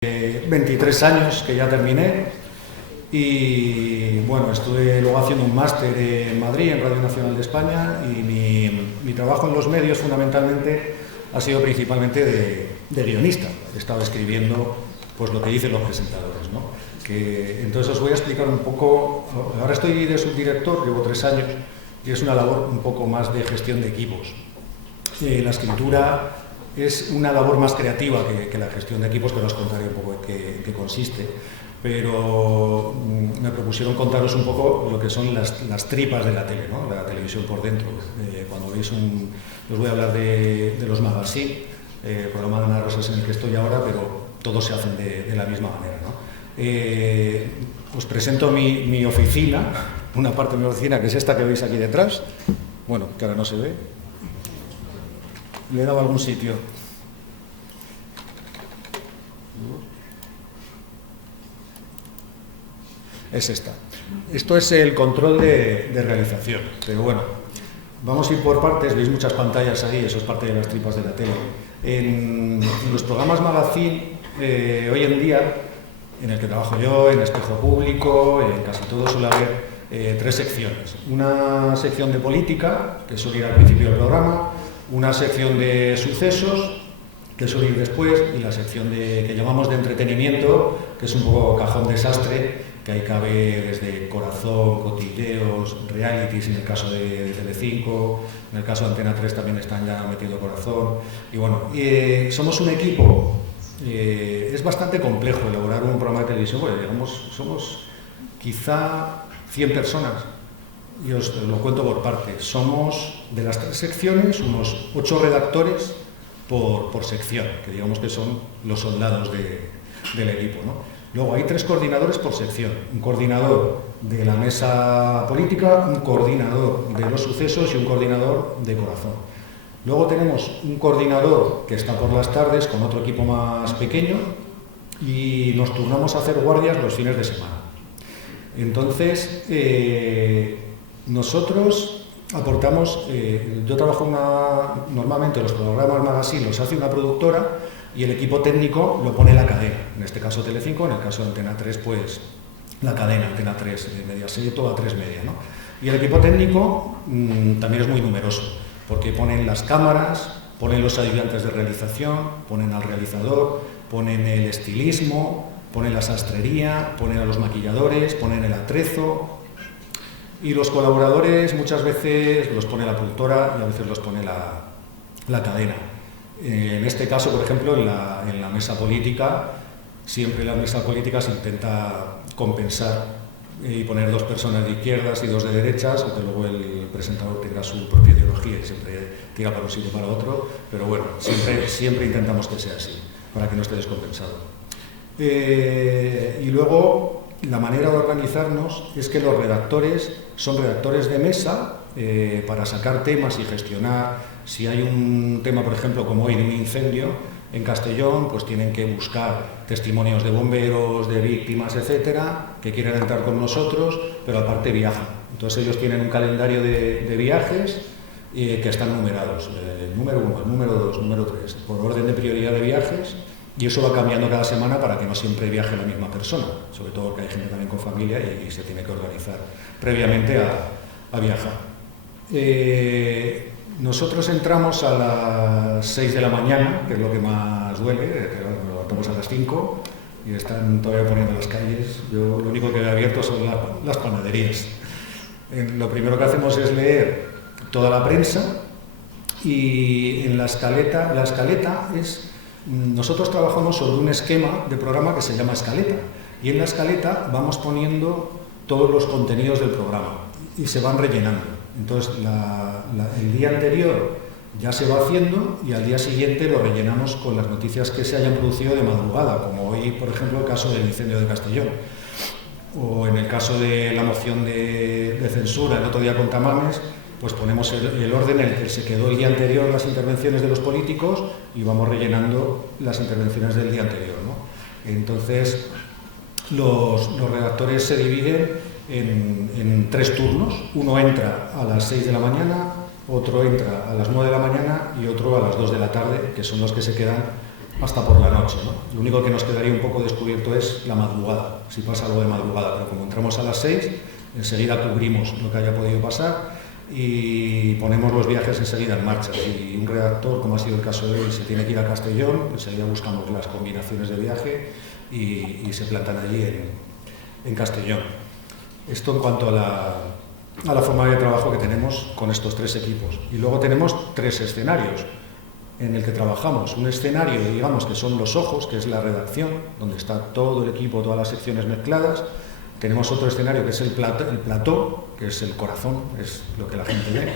23 años que ya terminé y bueno, estuve luego haciendo un máster en Madrid, en Radio Nacional de España, y mi trabajo en los medios fundamentalmente ha sido principalmente de guionista. He estado escribiendo pues lo que dicen los presentadores, ¿no? Entonces os voy a explicar un poco. Ahora estoy de subdirector, llevo 3 años y es una labor un poco más de gestión de equipos. La escritura es una labor más creativa que la gestión de equipos, que os contaré un poco en qué consiste, pero me propusieron contaros un poco lo que son las tripas de la tele, ¿no? La televisión por dentro. Cuando veis os voy a hablar de los magazines, programa de Ana Rosas en el que estoy ahora, pero todos se hacen de la misma manera, ¿no? Os presento mi oficina, una parte de mi oficina que es esta que veis aquí detrás, bueno, que ahora no se ve. Le he dado algún sitio. Es esta. Esto es el control de realización, pero bueno, vamos a ir por partes. Veis muchas pantallas ahí, eso es parte de las tripas de la tele. En los programas magazine, hoy en día, en el que trabajo yo, en Espejo Público, en casi todo suele haber 3 secciones. Una sección de política, que suele ir al principio del programa, una sección de sucesos, que suele ir después, y la sección que llamamos de entretenimiento, que es un poco cajón desastre, que ahí cabe desde corazón, cotilleos, realities, en el caso de Telecinco, en el caso de Antena 3 también están ya metiendo corazón. Y bueno, somos un equipo, es bastante complejo elaborar un programa de televisión, porque digamos, somos quizá 100 personas. Y os lo cuento por partes. Somos, de las 3 secciones, unos 8 redactores por sección, que digamos que son los soldados del equipo, ¿no? Luego hay 3 coordinadores por sección. Un coordinador de la mesa política, un coordinador de los sucesos y un coordinador de corazón. Luego tenemos un coordinador que está por las tardes con otro equipo más pequeño y nos turnamos a hacer guardias los fines de semana. Entonces, nosotros aportamos, yo trabajo normalmente los programas magazine los hace una productora y el equipo técnico lo pone la cadena, en este caso Telecinco, en el caso de Antena 3 pues la cadena, Antena 3, Mediaset o A3 Media, ¿no? Y el equipo técnico también es muy numeroso, porque ponen las cámaras, ponen los ayudantes de realización, ponen al realizador, ponen el estilismo, ponen la sastrería, ponen a los maquilladores, ponen el atrezo. Y los colaboradores muchas veces los pone la productora y a veces los pone la cadena. En este caso, por ejemplo, en la mesa política, siempre en la mesa política se intenta compensar y poner 2 personas de izquierdas y 2 de derechas, aunque luego el presentador tenga su propia ideología y siempre tira para un sitio y para otro, pero bueno, siempre intentamos que sea así, para que no esté descompensado. Y luego, la manera de organizarnos es que los redactores son redactores de mesa para sacar temas y gestionar. Si hay un tema, por ejemplo, como hoy de un incendio en Castellón, pues tienen que buscar testimonios de bomberos, de víctimas, etcétera, que quieren entrar con nosotros, pero aparte viajan. Entonces ellos tienen un calendario de viajes que están numerados, el número 1, el número 2, el número 3, por orden de prioridad de viajes. Y eso va cambiando cada semana para que no siempre viaje la misma persona, sobre todo porque hay gente también con familia y se tiene que organizar previamente a viajar. Nosotros entramos a las 6 de la mañana, que es lo que más duele, nos levantamos a las 5 y están todavía poniendo las calles. Yo lo único que he abierto son las panaderías. Lo primero que hacemos es leer toda la prensa y en la escaleta es... Nosotros trabajamos sobre un esquema de programa que se llama escaleta y en la escaleta vamos poniendo todos los contenidos del programa y se van rellenando. Entonces el día anterior ya se va haciendo y al día siguiente lo rellenamos con las noticias que se hayan producido de madrugada, como hoy, por ejemplo, el caso del incendio de Castellón, o en el caso de la moción de censura el otro día con Tamames, pues ponemos el orden en el que se quedó el día anterior las intervenciones de los políticos y vamos rellenando las intervenciones del día anterior, ¿no? Entonces, los redactores se dividen en 3 turnos. Uno entra a las 6 de la mañana, otro entra a las 9 de la mañana y otro a las 2 de la tarde, que son los que se quedan hasta por la noche, ¿no? Lo único que nos quedaría un poco descubierto es la madrugada, si pasa algo de madrugada, pero como entramos a las 6, enseguida cubrimos lo que haya podido pasar y ponemos los viajes enseguida en marcha. Si un redactor, como ha sido el caso de hoy, se tiene que ir a Castellón, enseguida buscamos las combinaciones de viaje y se plantan allí en Castellón. Esto en cuanto a la forma de trabajo que tenemos con estos 3 equipos. Y luego tenemos 3 escenarios en el que trabajamos. Un escenario, digamos, que son los ojos, que es la redacción, donde está todo el equipo, todas las secciones mezcladas. Tenemos otro escenario que es el plató, que es el corazón, es lo que la gente ve.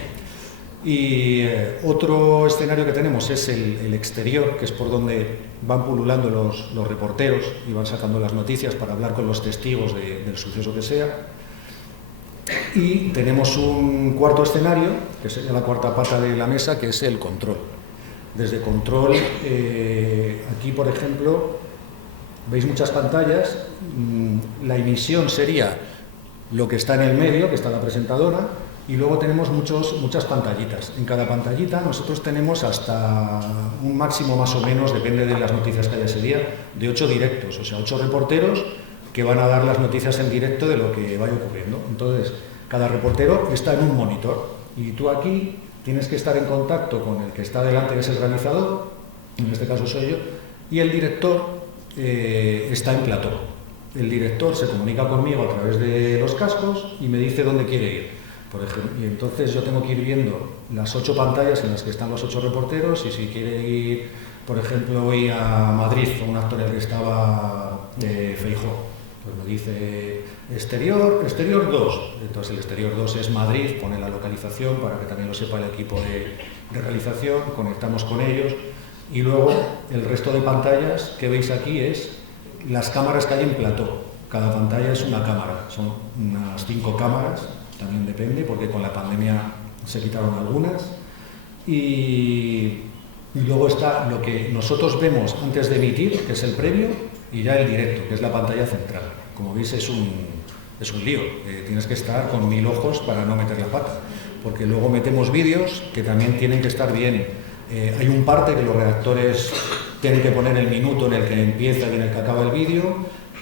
Y otro escenario que tenemos es el exterior, que es por donde van pululando los reporteros y van sacando las noticias para hablar con los testigos del suceso que sea. Y tenemos un cuarto escenario, que sería la cuarta pata de la mesa, que es el control. Desde control, aquí por ejemplo, veis muchas pantallas, la emisión sería lo que está en el medio, que está la presentadora, y luego tenemos muchas pantallitas. En cada pantallita nosotros tenemos hasta un máximo más o menos, depende de las noticias que haya ese día, de 8 directos, o sea, 8 reporteros que van a dar las noticias en directo de lo que vaya ocurriendo. Entonces, cada reportero está en un monitor y tú aquí tienes que estar en contacto con el que está delante, que es el realizador, en este caso soy yo, y el director está en plató. El director se comunica conmigo a través de los cascos y me dice dónde quiere ir. Por ejemplo, y entonces yo tengo que ir viendo las 8 pantallas en las que están los 8 reporteros y si quiere ir, por ejemplo, hoy a Madrid, a un actor en el que estaba Feijóo, pues me dice exterior 2, entonces el exterior 2 es Madrid, pone la localización para que también lo sepa el equipo de realización, conectamos con ellos y luego el resto de pantallas que veis aquí es las cámaras que hay en plató. Cada pantalla es una cámara, son unas 5 cámaras, también depende porque con la pandemia se quitaron algunas y luego está lo que nosotros vemos antes de emitir, que es el previo, y ya el directo, que es la pantalla central. Como veis es un lío, tienes que estar con 1000 ojos para no meter la pata, porque luego metemos vídeos que también tienen que estar bien. Hay un parte que los redactores tienen que poner el minuto en el que empieza y en el que acaba el vídeo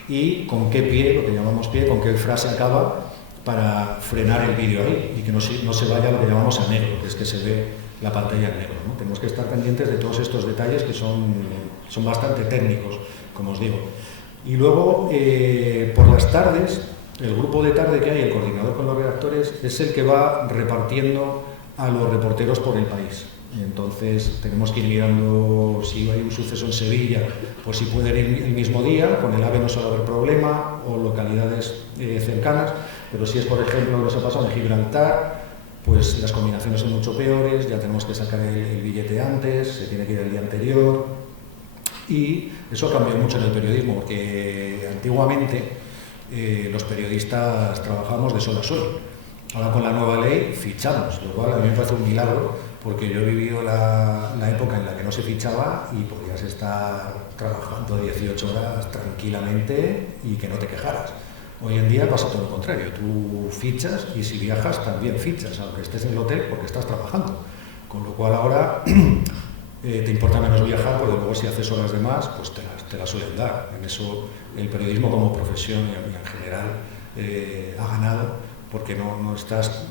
y con qué pie, lo que llamamos pie, con qué frase acaba para frenar el vídeo ahí y que no se vaya a lo que llamamos a negro, que es que se ve la pantalla en negro, ¿no? Tenemos que estar pendientes de todos estos detalles que son bastante técnicos, como os digo. Y luego, por las tardes, el grupo de tarde que hay, el coordinador con los redactores, es el que va repartiendo a los reporteros por el país. Y entonces tenemos que ir mirando si hay un suceso en Sevilla, pues si pueden ir el mismo día, con el AVE no suele haber problema, o localidades cercanas, pero si es, por ejemplo, lo que se ha pasado en Gibraltar, pues las combinaciones son mucho peores, ya tenemos que sacar el billete antes, se tiene que ir el día anterior, y eso ha cambiado mucho en el periodismo, porque antiguamente los periodistas trabajábamos de sol a sol. Ahora con la nueva ley fichamos, lo cual a mí me parece un milagro, porque yo he vivido la época en la que no se fichaba y podías estar trabajando 18 horas tranquilamente y que no te quejaras. Hoy en día pasa todo lo contrario, tú fichas y si viajas también fichas, aunque estés en el hotel porque estás trabajando. Con lo cual ahora te importa menos viajar, porque luego si haces horas de más, pues te las suelen dar. En eso el periodismo como profesión y en general ha ganado, porque no estás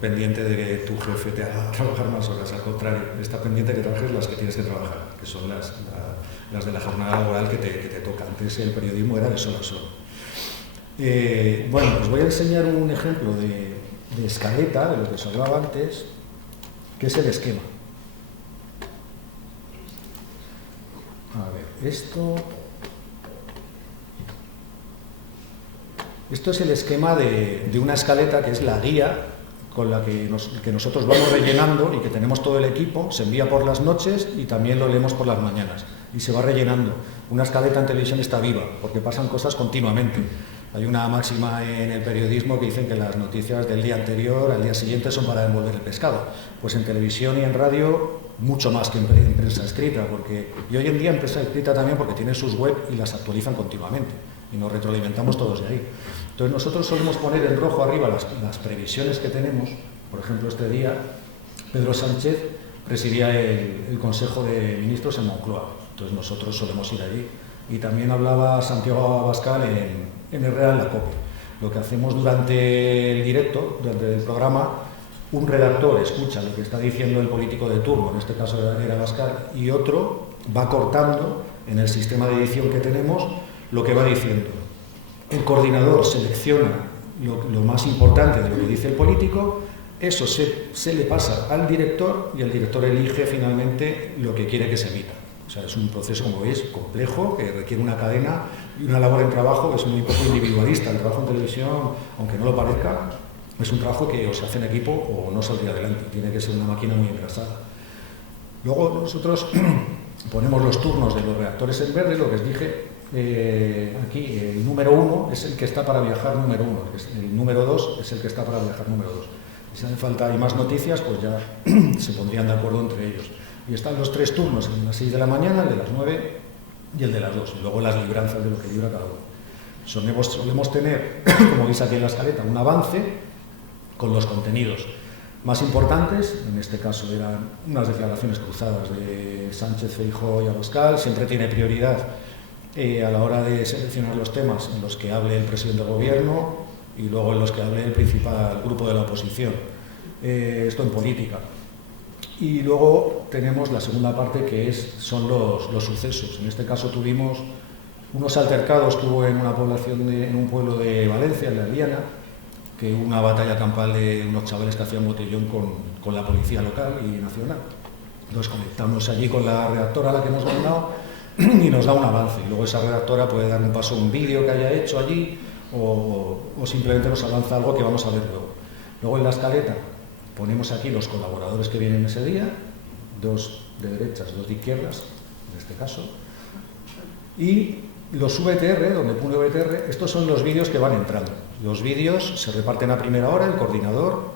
pendiente de que tu jefe te haga trabajar más horas, al contrario, está pendiente de que trabajes las que tienes que trabajar, que son las de la jornada laboral que te toca. Antes el periodismo era de sol a sol. Bueno, os voy a enseñar un ejemplo de escaleta, de lo que os hablaba antes, que es el esquema. A ver, esto es el esquema de una escaleta, que es la guía con la que nosotros vamos rellenando y que tenemos todo el equipo, se envía por las noches y también lo leemos por las mañanas y se va rellenando. Una escaleta en televisión está viva porque pasan cosas continuamente. Hay una máxima en el periodismo que dicen que las noticias del día anterior al día siguiente son para envolver el pescado. Pues en televisión y en radio mucho más que en prensa escrita, y hoy en día en prensa escrita también, porque tienen sus web y las actualizan continuamente y nos retroalimentamos todos de ahí. Entonces nosotros solemos poner en rojo arriba las previsiones que tenemos. Por ejemplo, este día Pedro Sánchez presidía el Consejo de Ministros en Moncloa. Entonces nosotros solemos ir allí. Y también hablaba Santiago Abascal en el Real La Cope. Lo que hacemos durante el directo, durante el programa, un redactor escucha lo que está diciendo el político de turno, en este caso era Abascal, y otro va cortando en el sistema de edición que tenemos lo que va diciendo. El coordinador selecciona lo más importante de lo que dice el político, eso se le pasa al director y el director elige finalmente lo que quiere que se emita. O sea, es un proceso, como veis, complejo, que requiere una cadena y una labor en trabajo que es muy poco individualista. El trabajo en televisión, aunque no lo parezca, es un trabajo que o se hace en equipo o no saldría adelante. Tiene que ser una máquina muy engrasada. Luego nosotros ponemos los turnos de los redactores en verde, lo que os dije, aquí el número 1 es el que está para viajar número 1, el número 2 es el que está para viajar número 2. Si hace falta y más noticias, pues ya se pondrían de acuerdo entre ellos. Y están los 3 turnos, el de las 6 de la mañana, el de las 9 y el de las 2. Y luego las libranzas de lo que libra cada uno. Solemos tener, como veis aquí en la escaleta, un avance con los contenidos más importantes. En este caso eran unas declaraciones cruzadas de Sánchez, Feijóo y Abascal. Siempre tiene prioridad a la hora de seleccionar los temas en los que hable el presidente del gobierno y luego en los que hable el principal grupo de la oposición. Esto en política. Y luego tenemos la segunda parte que son los sucesos. En este caso tuvimos unos altercados que hubo en una población, en un pueblo de Valencia, en la Liana, que hubo una batalla campal de unos chavales que hacían botellón con la policía local y nacional. Nos conectamos allí con la redactora a la que hemos mandado y nos da un avance. Y luego esa redactora puede dar un paso a un vídeo que haya hecho allí o simplemente nos avanza algo que vamos a ver luego. Luego en la escaleta ponemos aquí los colaboradores que vienen ese día, 2 de derechas, 2 de izquierdas, en este caso, y los VTR, donde pone VTR, estos son los vídeos que van entrando. Los vídeos se reparten a primera hora, el coordinador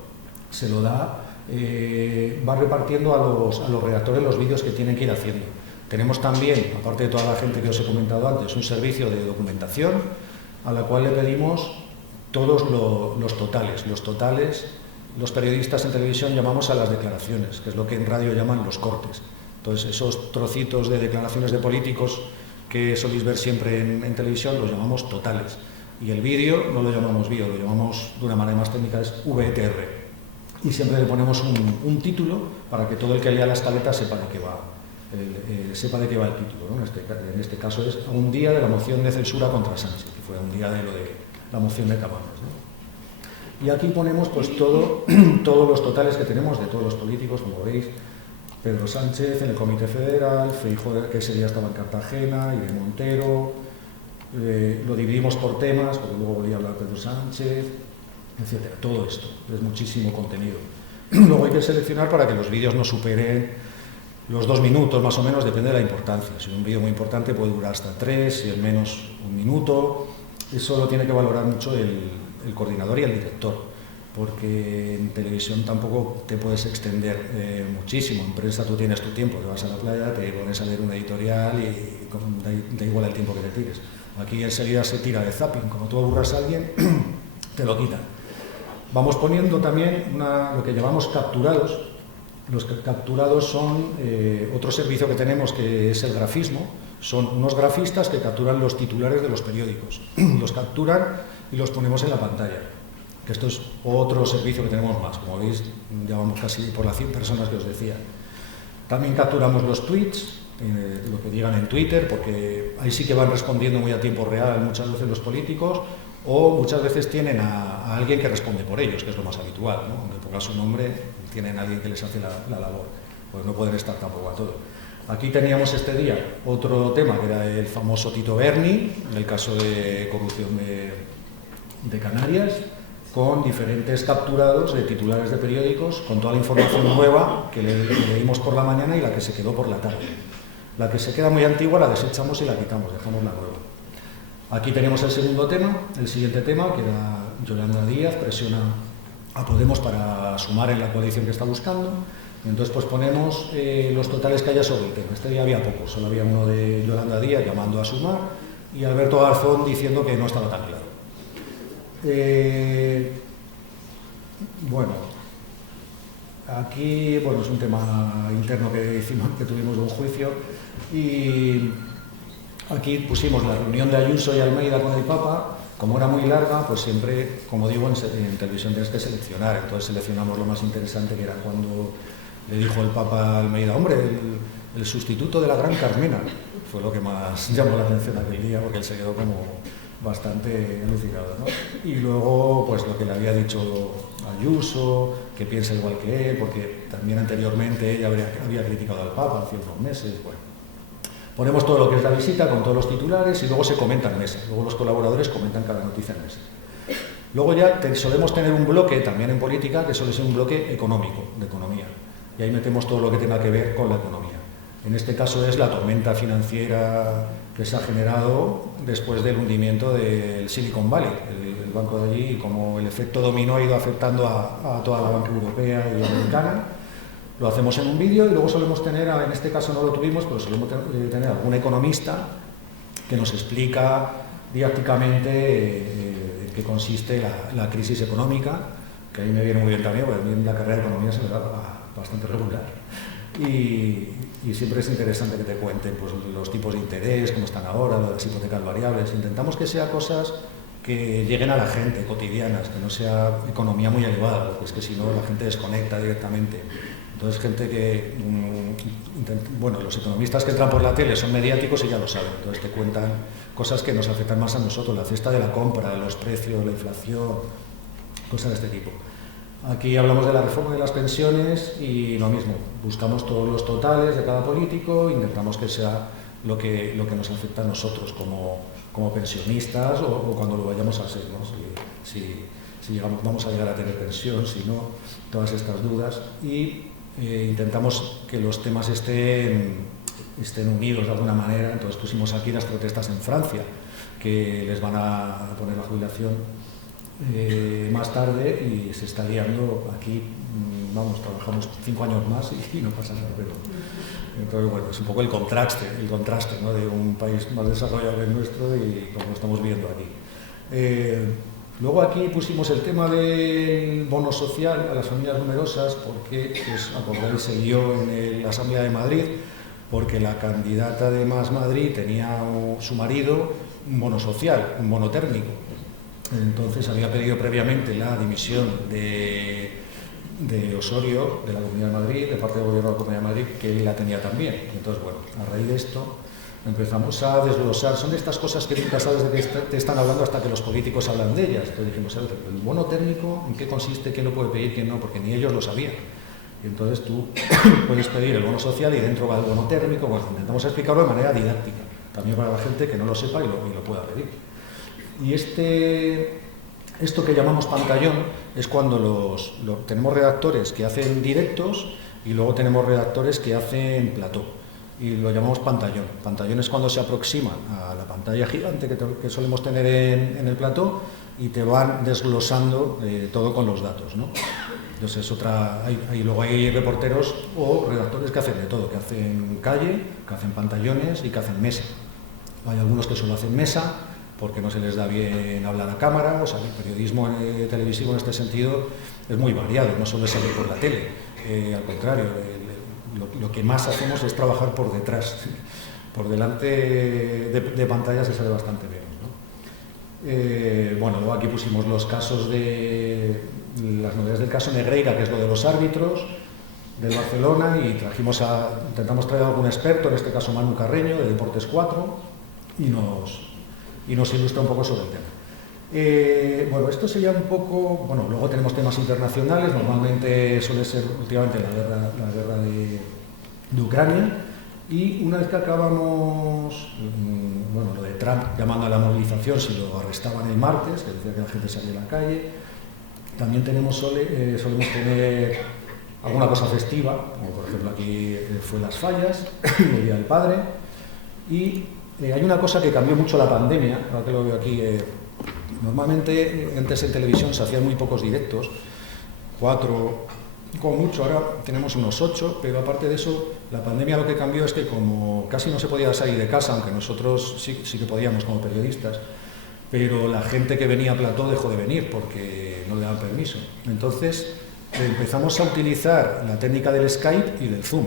se lo da, va repartiendo a los redactores los vídeos que tienen que ir haciendo. Tenemos también, aparte de toda la gente que os he comentado antes, un servicio de documentación a la cual le pedimos todos los totales. Los periodistas en televisión llamamos a las declaraciones, que es lo que en radio llaman los cortes. Entonces, esos trocitos de declaraciones de políticos que soléis ver siempre en televisión los llamamos totales. Y el vídeo no lo llamamos vídeo, lo llamamos de una manera más técnica, es VTR. Y siempre le ponemos un título para que todo el que lea la escaleta sepa de qué va, el título, ¿no? En este caso es a un día de la moción de censura contra Sánchez, que fue a un día de lo de la moción de Tamames, ¿no? Y aquí ponemos pues todos los totales que tenemos de todos los políticos, como veis, Pedro Sánchez en el Comité Federal, Feijóo, que ese día estaba en Cartagena, Irene Montero, lo dividimos por temas, porque luego volvía a hablar Pedro Sánchez, etcétera. Todo esto, es muchísimo contenido. Luego hay que seleccionar para que los vídeos no superen los 2 minutos, más o menos, depende de la importancia. Si un vídeo muy importante puede durar hasta 3, si es menos 1 minuto. Eso lo tiene que valorar mucho el coordinador y el director, porque en televisión tampoco te puedes extender muchísimo. En prensa tú tienes tu tiempo, te vas a la playa, te pones a leer una editorial y da igual el tiempo que te tires. Aquí enseguida se tira de zapping, como tú aburras a alguien, te lo quitan. Vamos poniendo también lo que llamamos capturados. Los capturados son otro servicio que tenemos, que es el grafismo. Son unos grafistas que capturan los titulares de los periódicos. Los capturan y los ponemos en la pantalla. Que esto es otro servicio que tenemos más. Como veis, ya vamos casi por las 100 personas que os decía. También capturamos los tweets, lo que digan en Twitter, porque ahí sí que van respondiendo muy a tiempo real muchas veces los políticos, o muchas veces tienen a alguien que responde por ellos, que es lo más habitual, ¿no? Aunque ponga su nombre, tienen a alguien que les hace la labor. Pues no pueden estar tampoco a todo. Aquí teníamos este día otro tema, que era el famoso Tito Berni, en el caso de corrupción de Canarias, con diferentes capturados de titulares de periódicos, con toda la información nueva que leímos por la mañana y la que se quedó por la tarde. La que se queda muy antigua la desechamos y la quitamos, dejamos la nueva. Aquí tenemos el segundo tema, el siguiente tema, que era Yolanda Díaz, presiona a Podemos para sumar en la coalición que está buscando. Entonces pues ponemos los totales que haya sobre el tema. Este día había pocos, solo había uno de Yolanda Díaz llamando a sumar y Alberto Garzón diciendo que no estaba tan claro. Bueno, aquí, bueno, es un tema interno que tuvimos de un juicio, y aquí pusimos la reunión de Ayuso y Almeida con el Papa. Como era muy larga, pues siempre, como digo, en televisión tienes que seleccionar. Entonces seleccionamos lo más interesante, que era cuando le dijo el Papa a Almeida: hombre, el sustituto de la gran Carmena. Fue lo que más llamó la atención aquel día, porque él se quedó como bastante alucinado, ¿no? Y luego, pues lo que le había dicho Ayuso, que piensa igual que él, porque también anteriormente ella había criticado al Papa hace unos meses. Bueno, ponemos todo lo que es la visita con todos los titulares y luego se comenta en mesa. Luego los colaboradores comentan cada noticia en mesa. Luego ya solemos tener un bloque también en política, que suele ser un bloque económico, de economía. Y ahí metemos todo lo que tenga que ver con la economía. En este caso es la tormenta financiera que se ha generado después del hundimiento del Silicon Valley, el banco de allí, y como el efecto dominó ha ido afectando a toda la banca europea y americana. Lo hacemos en un vídeo y luego solemos tener, en este caso no lo tuvimos, pero solemos tener algún economista que nos explica didácticamente en qué consiste la crisis económica, que a mí me viene muy bien también, porque a mí en la carrera de economía se me da bastante regular. Y siempre es interesante que te cuenten pues, los tipos de interés, cómo están ahora, las hipotecas variables. Intentamos que sean cosas que lleguen a la gente, cotidianas, que no sea economía muy elevada, porque es que si no la gente desconecta directamente. Entonces, gente que, bueno, los economistas que entran por la tele son mediáticos y ya lo saben, entonces te cuentan cosas que nos afectan más a nosotros, la cesta de la compra, los precios, la inflación, cosas de este tipo. Aquí hablamos de la reforma de las pensiones y lo mismo, buscamos todos los totales de cada político, intentamos que sea lo que nos afecta a nosotros como pensionistas o cuando lo vayamos a ser, ¿no? Si llegamos, vamos a llegar a tener pensión, si no, todas estas dudas. Y intentamos que los temas estén unidos de alguna manera. Entonces pusimos aquí las protestas en Francia, que les van a poner la jubilación más tarde y se está liando aquí. Vamos, trabajamos 5 años más y no pasa nada, pero entonces bueno, es un poco el contraste, ¿no? De un país más desarrollado que el nuestro y como lo estamos viendo aquí. Luego aquí pusimos el tema del bono social a las familias numerosas porque, pues, acordáis, se lió en la Asamblea de Madrid porque la candidata de Más Madrid tenía su marido un bono social, un bono térmico. Entonces había pedido previamente la dimisión de Osorio, de la Comunidad de Madrid, de parte del Gobierno de la Comunidad de Madrid, que él la tenía también. Entonces, bueno, a raíz de esto empezamos a desglosar. Son estas cosas que nunca sabes de qué te están hablando hasta que los políticos hablan de ellas. Entonces dijimos, ¿el bono térmico en qué consiste? ¿Quién lo puede pedir? ¿Quién no? Porque ni ellos lo sabían. Y entonces tú puedes pedir el bono social y dentro va el bono térmico. Bueno, intentamos explicarlo de manera didáctica, también para la gente que no lo sepa y lo pueda pedir. Y esto que llamamos pantallón es cuando tenemos redactores que hacen directos y luego tenemos redactores que hacen plató. Y lo llamamos pantallón. Pantallón es cuando se aproximan a la pantalla gigante que solemos tener en el plató y te van desglosando todo con los datos, ¿no? Entonces luego hay reporteros o redactores que hacen de todo, que hacen calle, que hacen pantallones y que hacen mesa. Hay algunos que solo hacen mesa porque no se les da bien hablar a cámara. O sea, el periodismo televisivo en este sentido es muy variado, no solo es salir por la tele, al contrario, lo que más hacemos es trabajar por detrás. Por delante de pantalla se sale bastante menos, ¿no? Bueno, luego aquí pusimos los casos las novedades del caso Negreira, que es lo de los árbitros del Barcelona, y intentamos traer a algún experto, en este caso Manu Carreño, de Deportes 4, y nos ilustra un poco sobre el tema. Bueno, esto sería un poco. Bueno, luego tenemos temas internacionales, normalmente suele ser últimamente la guerra de Ucrania, y una vez que acabamos, bueno, lo de Trump llamando a la movilización si lo arrestaban el martes, que decía que la gente salía a la calle, también solemos tener alguna cosa festiva, como por ejemplo aquí fue Las Fallas, el Día del Padre, y hay una cosa que cambió mucho la pandemia, ahora que lo veo aquí. Normalmente antes en televisión se hacían muy pocos directos, 4 como mucho, ahora tenemos unos 8, pero aparte de eso, la pandemia lo que cambió es que como casi no se podía salir de casa, aunque nosotros sí que podíamos como periodistas, pero la gente que venía a plató dejó de venir porque no le daban permiso. Entonces empezamos a utilizar la técnica del Skype y del Zoom,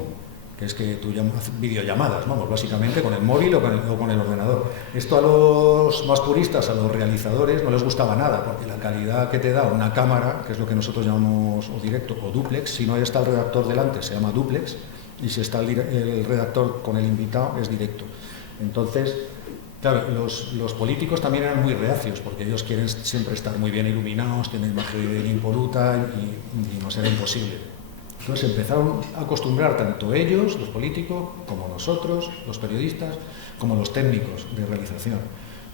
que es que tú llamas videollamadas, vamos, básicamente con el móvil o con el ordenador. Esto a los más puristas, a los realizadores, no les gustaba nada, porque la calidad que te da una cámara, que es lo que nosotros llamamos o directo o dúplex, si no está el redactor delante se llama dúplex, y si está el redactor con el invitado es directo. Entonces, claro, los políticos también eran muy reacios, porque ellos quieren siempre estar muy bien iluminados, tienen imagen impoluta y nos era imposible. Entonces empezaron a acostumbrar tanto ellos, los políticos, como nosotros, los periodistas, como los técnicos de realización.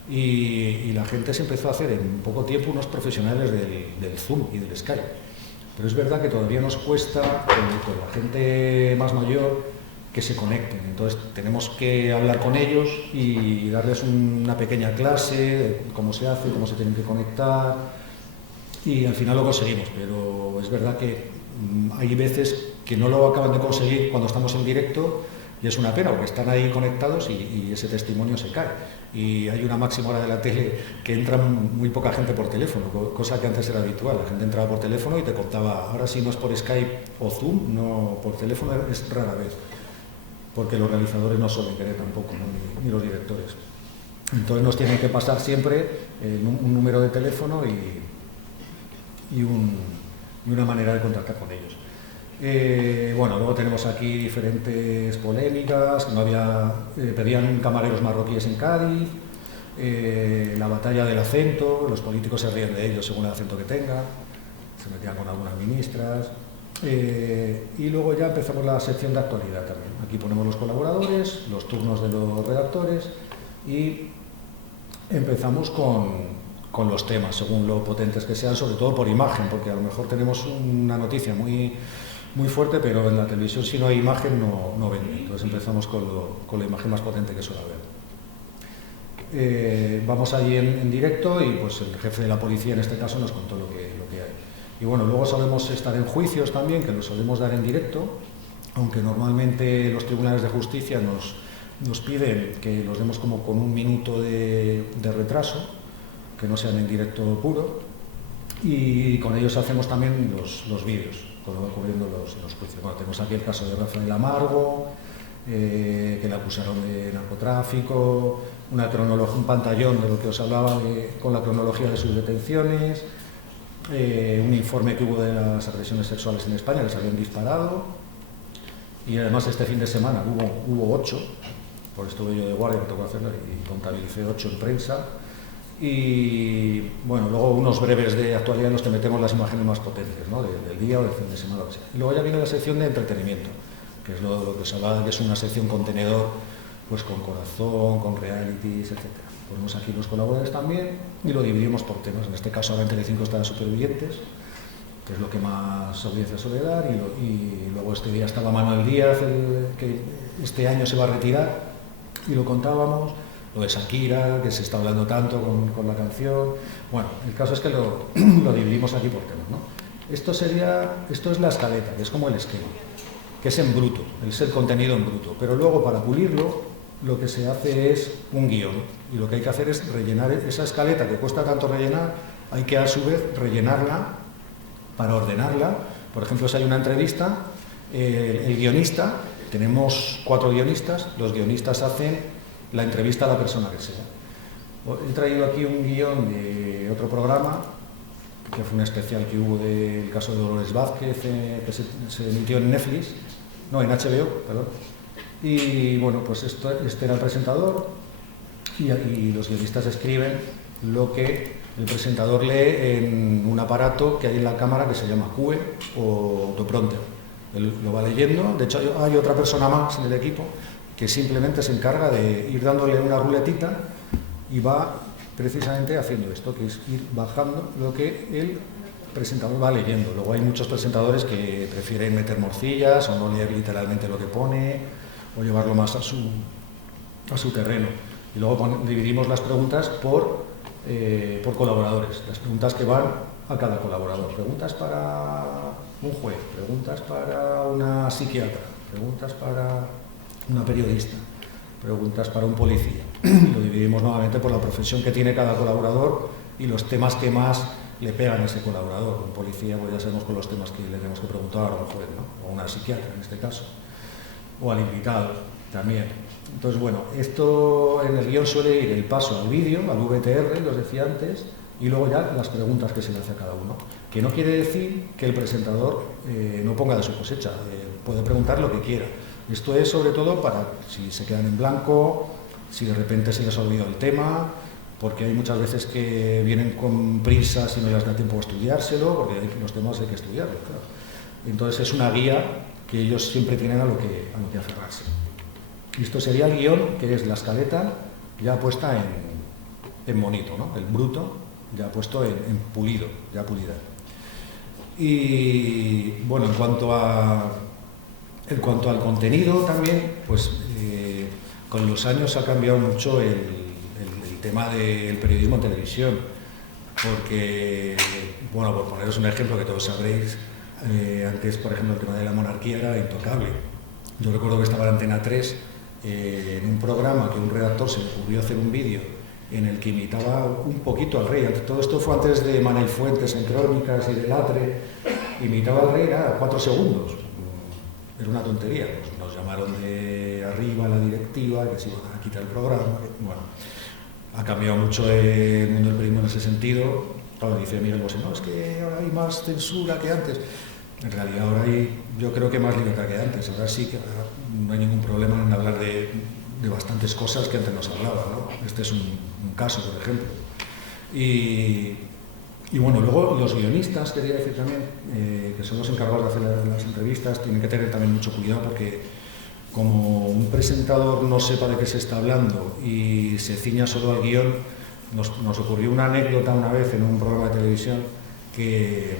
Y la gente se empezó a hacer en poco tiempo unos profesionales del Zoom y del Skype. Pero es verdad que todavía nos cuesta con la gente más mayor que se conecten. Entonces tenemos que hablar con ellos y darles una pequeña clase de cómo se hace, cómo se tienen que conectar, y al final lo conseguimos. Pero es verdad que hay veces que no lo acaban de conseguir cuando estamos en directo, y es una pena porque están ahí conectados y ese testimonio se cae. Y hay una máxima hora de la tele que entra muy poca gente por teléfono, cosa que antes era habitual. La gente entraba por teléfono y te contaba. Ahora, si no es por Skype o Zoom, no, por teléfono es rara vez, porque los realizadores no suelen querer tampoco, ¿no? ni los directores. Entonces nos tienen que pasar siempre un número de teléfono y una manera de contactar con ellos. Bueno, luego tenemos aquí diferentes polémicas. Pedían camareros marroquíes en Cádiz, la batalla del acento, los políticos se ríen de ellos según el acento que tengan, se metían con algunas ministras. Y luego ya empezamos la sección de actualidad también. Aquí ponemos los colaboradores, los turnos de los redactores, y empezamos con los temas, según lo potentes que sean, sobre todo por imagen, porque a lo mejor tenemos una noticia muy fuerte, pero en la televisión, si no hay imagen, no vende. Entonces empezamos con la imagen más potente que suele haber. Vamos allí en directo y pues el jefe de la policía en este caso nos contó lo que hay. Y bueno, luego solemos estar en juicios también, que los solemos dar en directo, aunque normalmente los tribunales de justicia nos piden que los demos como con un minuto de retraso, que no sean en directo puro, y con ellos hacemos también los vídeos, cuando van cubriendo los juicios. Bueno, tenemos aquí el caso de Rafael Amargo, que le acusaron de narcotráfico, un pantallón de lo que os hablaba con la cronología de sus detenciones, un informe que hubo de las agresiones sexuales en España, les habían disparado, y además este fin de semana hubo 8, por estuve yo de guardia, me tocó hacerlo, y contabilicé 8 en prensa. Y bueno, luego unos breves de actualidad en los que metemos las imágenes más potentes, ¿no? del día o del fin de semana, lo que sea. Y luego ya viene la sección de entretenimiento, que es lo que os hablaba, que es una sección contenedor, pues con corazón, con realities, etc. Ponemos aquí los colaboradores también y lo dividimos por temas. En este caso ahora en Telecinco está Supervivientes, que es lo que más audiencia suele dar, y luego este día estaba Manuel Díaz, que este año se va a retirar, y lo contábamos. Lo de Shakira, que se está hablando tanto con la canción. Bueno, el caso es que lo dividimos aquí por temas, ¿no? Esto es la escaleta, que es como el esquema, que es en bruto, es el contenido en bruto. Pero luego, para pulirlo, lo que se hace es un guión, y lo que hay que hacer es rellenar esa escaleta que cuesta tanto rellenar, hay que a su vez rellenarla para ordenarla. Por ejemplo, si hay una entrevista, el guionista, tenemos 4 guionistas, los guionistas hacen la entrevista a la persona que sea. He traído aquí un guión de otro programa, que fue un especial que hubo del caso de Dolores Vázquez, que se emitió en Netflix, no, en HBO, perdón. Y bueno, pues este era el presentador, y los guionistas escriben lo que el presentador lee en un aparato que hay en la cámara que se llama QE o autoprompter. Él lo va leyendo. De hecho hay otra persona más en el equipo que simplemente se encarga de ir dándole una ruletita y va precisamente haciendo esto, que es ir bajando lo que el presentador va leyendo. Luego hay muchos presentadores que prefieren meter morcillas o no leer literalmente lo que pone, o llevarlo más a su terreno. Y luego dividimos las preguntas por colaboradores, las preguntas que van a cada colaborador. Preguntas para un juez, preguntas para una psiquiatra, preguntas para una periodista, preguntas para un policía. Lo dividimos nuevamente por la profesión que tiene cada colaborador y los temas que más le pegan a ese colaborador. Un policía, pues ya sabemos con los temas que le tenemos que preguntar, o un juez, ¿no? O una psiquiatra en este caso, o al invitado también. Entonces, bueno, esto en el guión suele ir el paso al vídeo, al VTR, lo decía antes, y luego ya las preguntas que se le hace a cada uno. Que no quiere decir que el presentador no ponga de su cosecha, puede preguntar lo que quiera. Esto es sobre todo para si se quedan en blanco, si de repente se les ha olvidado el tema, porque hay muchas veces que vienen con prisas y no les da tiempo a estudiárselo, porque los temas hay que estudiarlos, claro. Entonces es una guía que ellos siempre tienen a lo que aferrarse. Y esto sería el guión, que es la escaleta ya puesta en bonito, ¿no? El bruto ya puesto en pulido, ya pulida. Y bueno, en cuanto al contenido también, pues con los años ha cambiado mucho el tema del periodismo en televisión, porque, bueno, por poneros un ejemplo que todos sabréis, antes, por ejemplo, el tema de la monarquía era intocable. Yo recuerdo que estaba en Antena 3 en un programa que un redactor se le ocurrió hacer un vídeo en el que imitaba un poquito al rey. Todo esto fue antes de Manel Fuentes en Crónicas y de Latre. Imitaba al rey a 4 segundos. Era una tontería. Pues nos llamaron de arriba la directiva, que se iban a quitar el programa. Bueno, ha cambiado mucho el mundo del periodismo en ese sentido. Claro, dice Miguel Bosé, no, es que ahora hay más censura que antes. En realidad ahora hay, yo creo que más libertad que antes. Ahora sí que no hay ningún problema en hablar de bastantes cosas que antes no se hablaba, ¿no? Este es un caso, por ejemplo. Y bueno, luego los guionistas, quería decir también, que son los encargados de hacer las entrevistas, tienen que tener también mucho cuidado porque como un presentador no sepa de qué se está hablando y se ciña solo al guión, nos ocurrió una anécdota una vez en un programa de televisión que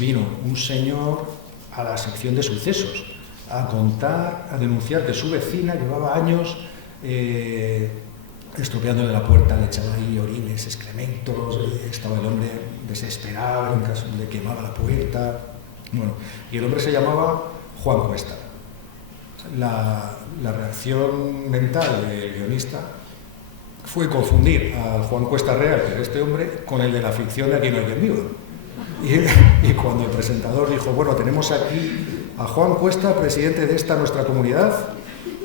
vino un señor a la sección de sucesos a contar, a denunciar que su vecina llevaba años estropeándole la puerta, le echaba ahí orines, excrementos, estaba el hombre desesperado, en caso le quemaba la puerta. Bueno, y el hombre se llamaba Juan Cuesta. La reacción mental del guionista fue confundir al Juan Cuesta real, que era este hombre, con el de la ficción de Aquí no hay quien viva. Y cuando el presentador dijo, bueno, tenemos aquí a Juan Cuesta, presidente de esta nuestra comunidad,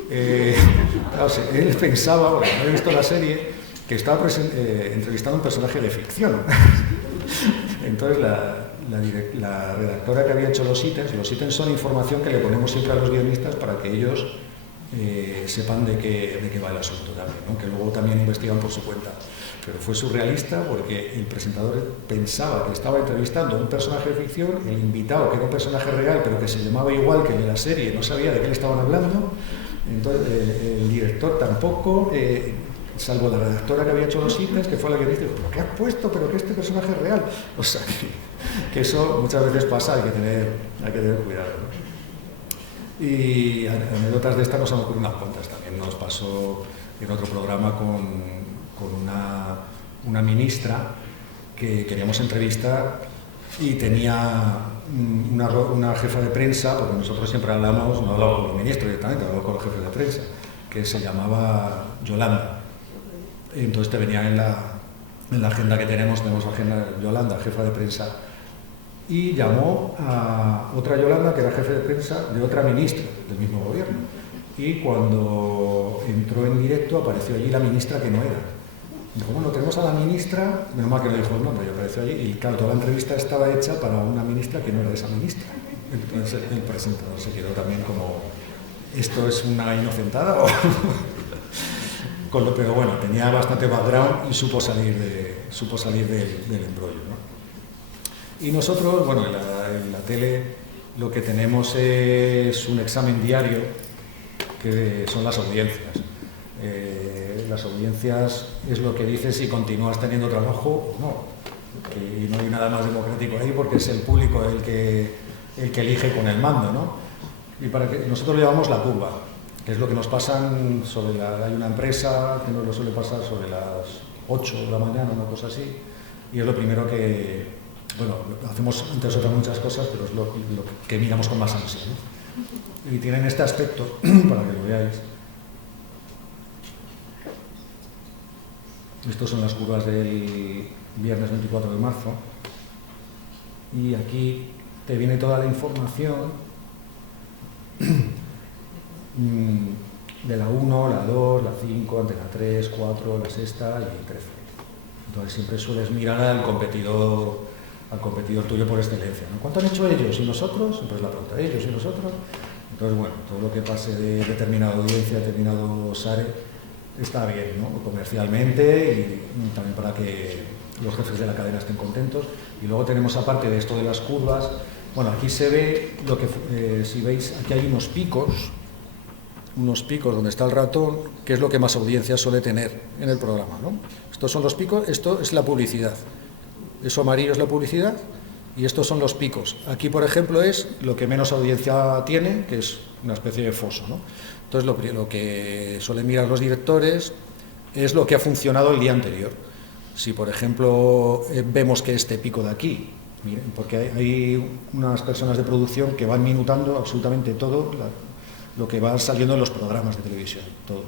claro, él pensaba, porque no había visto la serie, que estaba entrevistando a un personaje de ficción. Entonces la redactora que había hecho los ítems son información que le ponemos siempre a los guionistas para que ellos sepan de qué va el asunto también, ¿no? Que luego también investigan por su cuenta. Pero fue surrealista porque el presentador pensaba que estaba entrevistando a un personaje de ficción, el invitado, que era un personaje real, pero que se llamaba igual que el de la serie, no sabía de qué le estaban hablando. Entonces el director tampoco, salvo la redactora que había hecho los ítems, que fue la que dice, ¿pero qué has puesto? ¿Pero que este personaje es real? O sea, que eso muchas veces pasa, hay que tener cuidado, ¿no? Y anécdotas de estas nos han ocurrido unas cuantas también. Nos pasó en otro programa con una ministra que queríamos entrevistar y tenía una jefa de prensa, porque nosotros siempre hablamos, no hablamos con los ministros directamente, hablamos con los jefes de prensa, que se llamaba Yolanda. Entonces te venía en la agenda que tenemos la agenda Yolanda, jefa de prensa, y llamó a otra Yolanda, que era jefe de prensa de otra ministra del mismo gobierno. Y cuando entró en directo apareció allí la ministra que no era. Dijo, bueno, tenemos a la ministra, menos mal que no dijo el nombre, y apareció allí, y claro, toda la entrevista estaba hecha para una ministra que no era esa ministra. Entonces el presentador se quedó también como, ¿esto es una inocentada? Pero bueno, tenía bastante background y supo salir del embrollo, ¿no? Y nosotros, bueno, en la tele lo que tenemos es un examen diario, que son las audiencias. Las audiencias es lo que dice si continúas teniendo trabajo o no. Y no hay nada más democrático ahí porque es el público el que elige con el mando, ¿no? Y para que nosotros le llamamos la curva, que es lo que nos pasan hay una empresa que nos lo suele pasar sobre las 8 de la mañana, una cosa así, y es lo primero que, bueno, hacemos antes otras muchas cosas, pero es lo que miramos con más ansia, ¿no? Y tienen este aspecto, para que lo veáis. Estas son las curvas del viernes 24 de marzo. y aquí te viene toda la información de la 1, la 2, la 5, Antena 3, 4, la sexta y 13. Entonces siempre sueles mirar al competidor tuyo por excelencia, ¿no? ¿Cuánto han hecho ellos y nosotros? Siempre es la pregunta, ellos y nosotros. Entonces, bueno, todo lo que pase de determinada audiencia, determinado SARE, está bien, ¿no? Comercialmente y también para que los jefes de la cadena estén contentos. Y luego tenemos, aparte de esto de las curvas, bueno, aquí se ve lo que, si veis, aquí hay unos picos donde está el ratón, que es lo que más audiencia suele tener en el programa, ¿no? Estos son los picos, esto es la publicidad. Eso amarillo es la publicidad y estos son los picos. Aquí, por ejemplo, es lo que menos audiencia tiene, que es una especie de foso, ¿no? Entonces, lo que suelen mirar los directores es lo que ha funcionado el día anterior. Si, por ejemplo, vemos que este pico de aquí, miren, porque hay unas personas de producción que van minutando absolutamente todo lo que va saliendo en los programas de televisión, todo.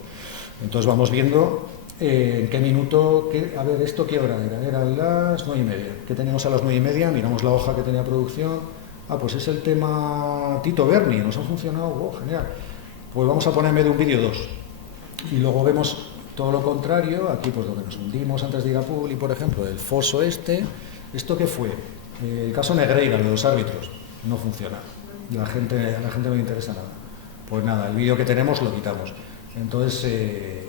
Entonces vamos viendo en qué minuto, a ver, ¿esto qué hora era? Eran las 9:30. ¿Qué teníamos a las 9:30? Miramos la hoja que tenía producción. Pues es el tema Tito Berni, nos ha funcionado, genial. Pues vamos a ponerme de un vídeo 2. Y luego vemos todo lo contrario, aquí pues donde nos hundimos antes de ir a Publi, por ejemplo, el foso ¿esto qué fue? El caso Negreira, de los árbitros, no funciona. A la gente no le interesa nada. Pues nada, el vídeo que tenemos lo quitamos. Entonces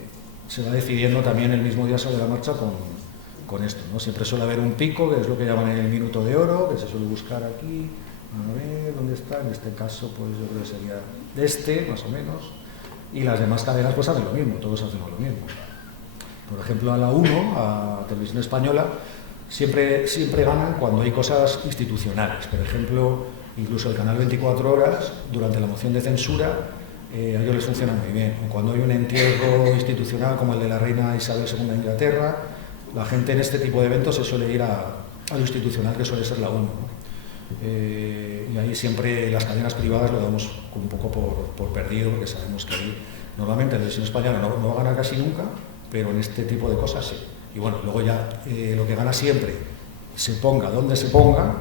se va decidiendo también el mismo día sobre la marcha con esto, ¿no? Siempre suele haber un pico, que es lo que llaman el minuto de oro, que se suele buscar aquí. A ver, ¿dónde está? En este caso, pues yo creo que sería más o menos. Y las demás cadenas pues hacen lo mismo, todos hacemos lo mismo. Por ejemplo, a la 1, a Televisión Española, siempre ganan cuando hay cosas institucionales. Por ejemplo, incluso el canal 24 horas, durante la moción de censura, a ellos les funciona muy bien. O cuando hay un entierro institucional como el de la reina Isabel II de Inglaterra, la gente en este tipo de eventos se suele ir a lo institucional, que suele ser la 1, ¿no? Y ahí siempre las cadenas privadas lo damos un poco por perdido, porque sabemos que ahí normalmente la televisión española no gana casi nunca, pero en este tipo de cosas sí. Y bueno, luego ya lo que gana siempre, se ponga donde se ponga,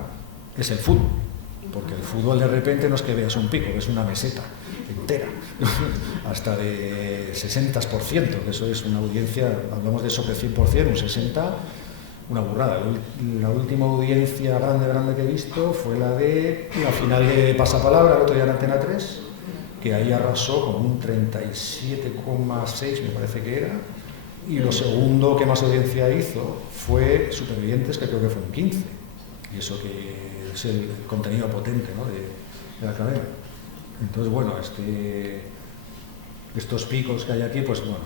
es el fútbol, porque el fútbol de repente no es que veas un pico, es una meseta entera, hasta de 60%, que eso es una audiencia, hablamos de sobre 100%, un 60%, una burrada. La última audiencia grande que he visto fue la de la final de Pasapalabra, el otro día en Antena 3, que ahí arrasó con un 37,6 me parece que era, y lo segundo que más audiencia hizo fue Supervivientes, que creo que fue un 15, y eso que es el contenido potente, ¿no?, de la cadena. Entonces, bueno, estos picos que hay aquí, pues bueno,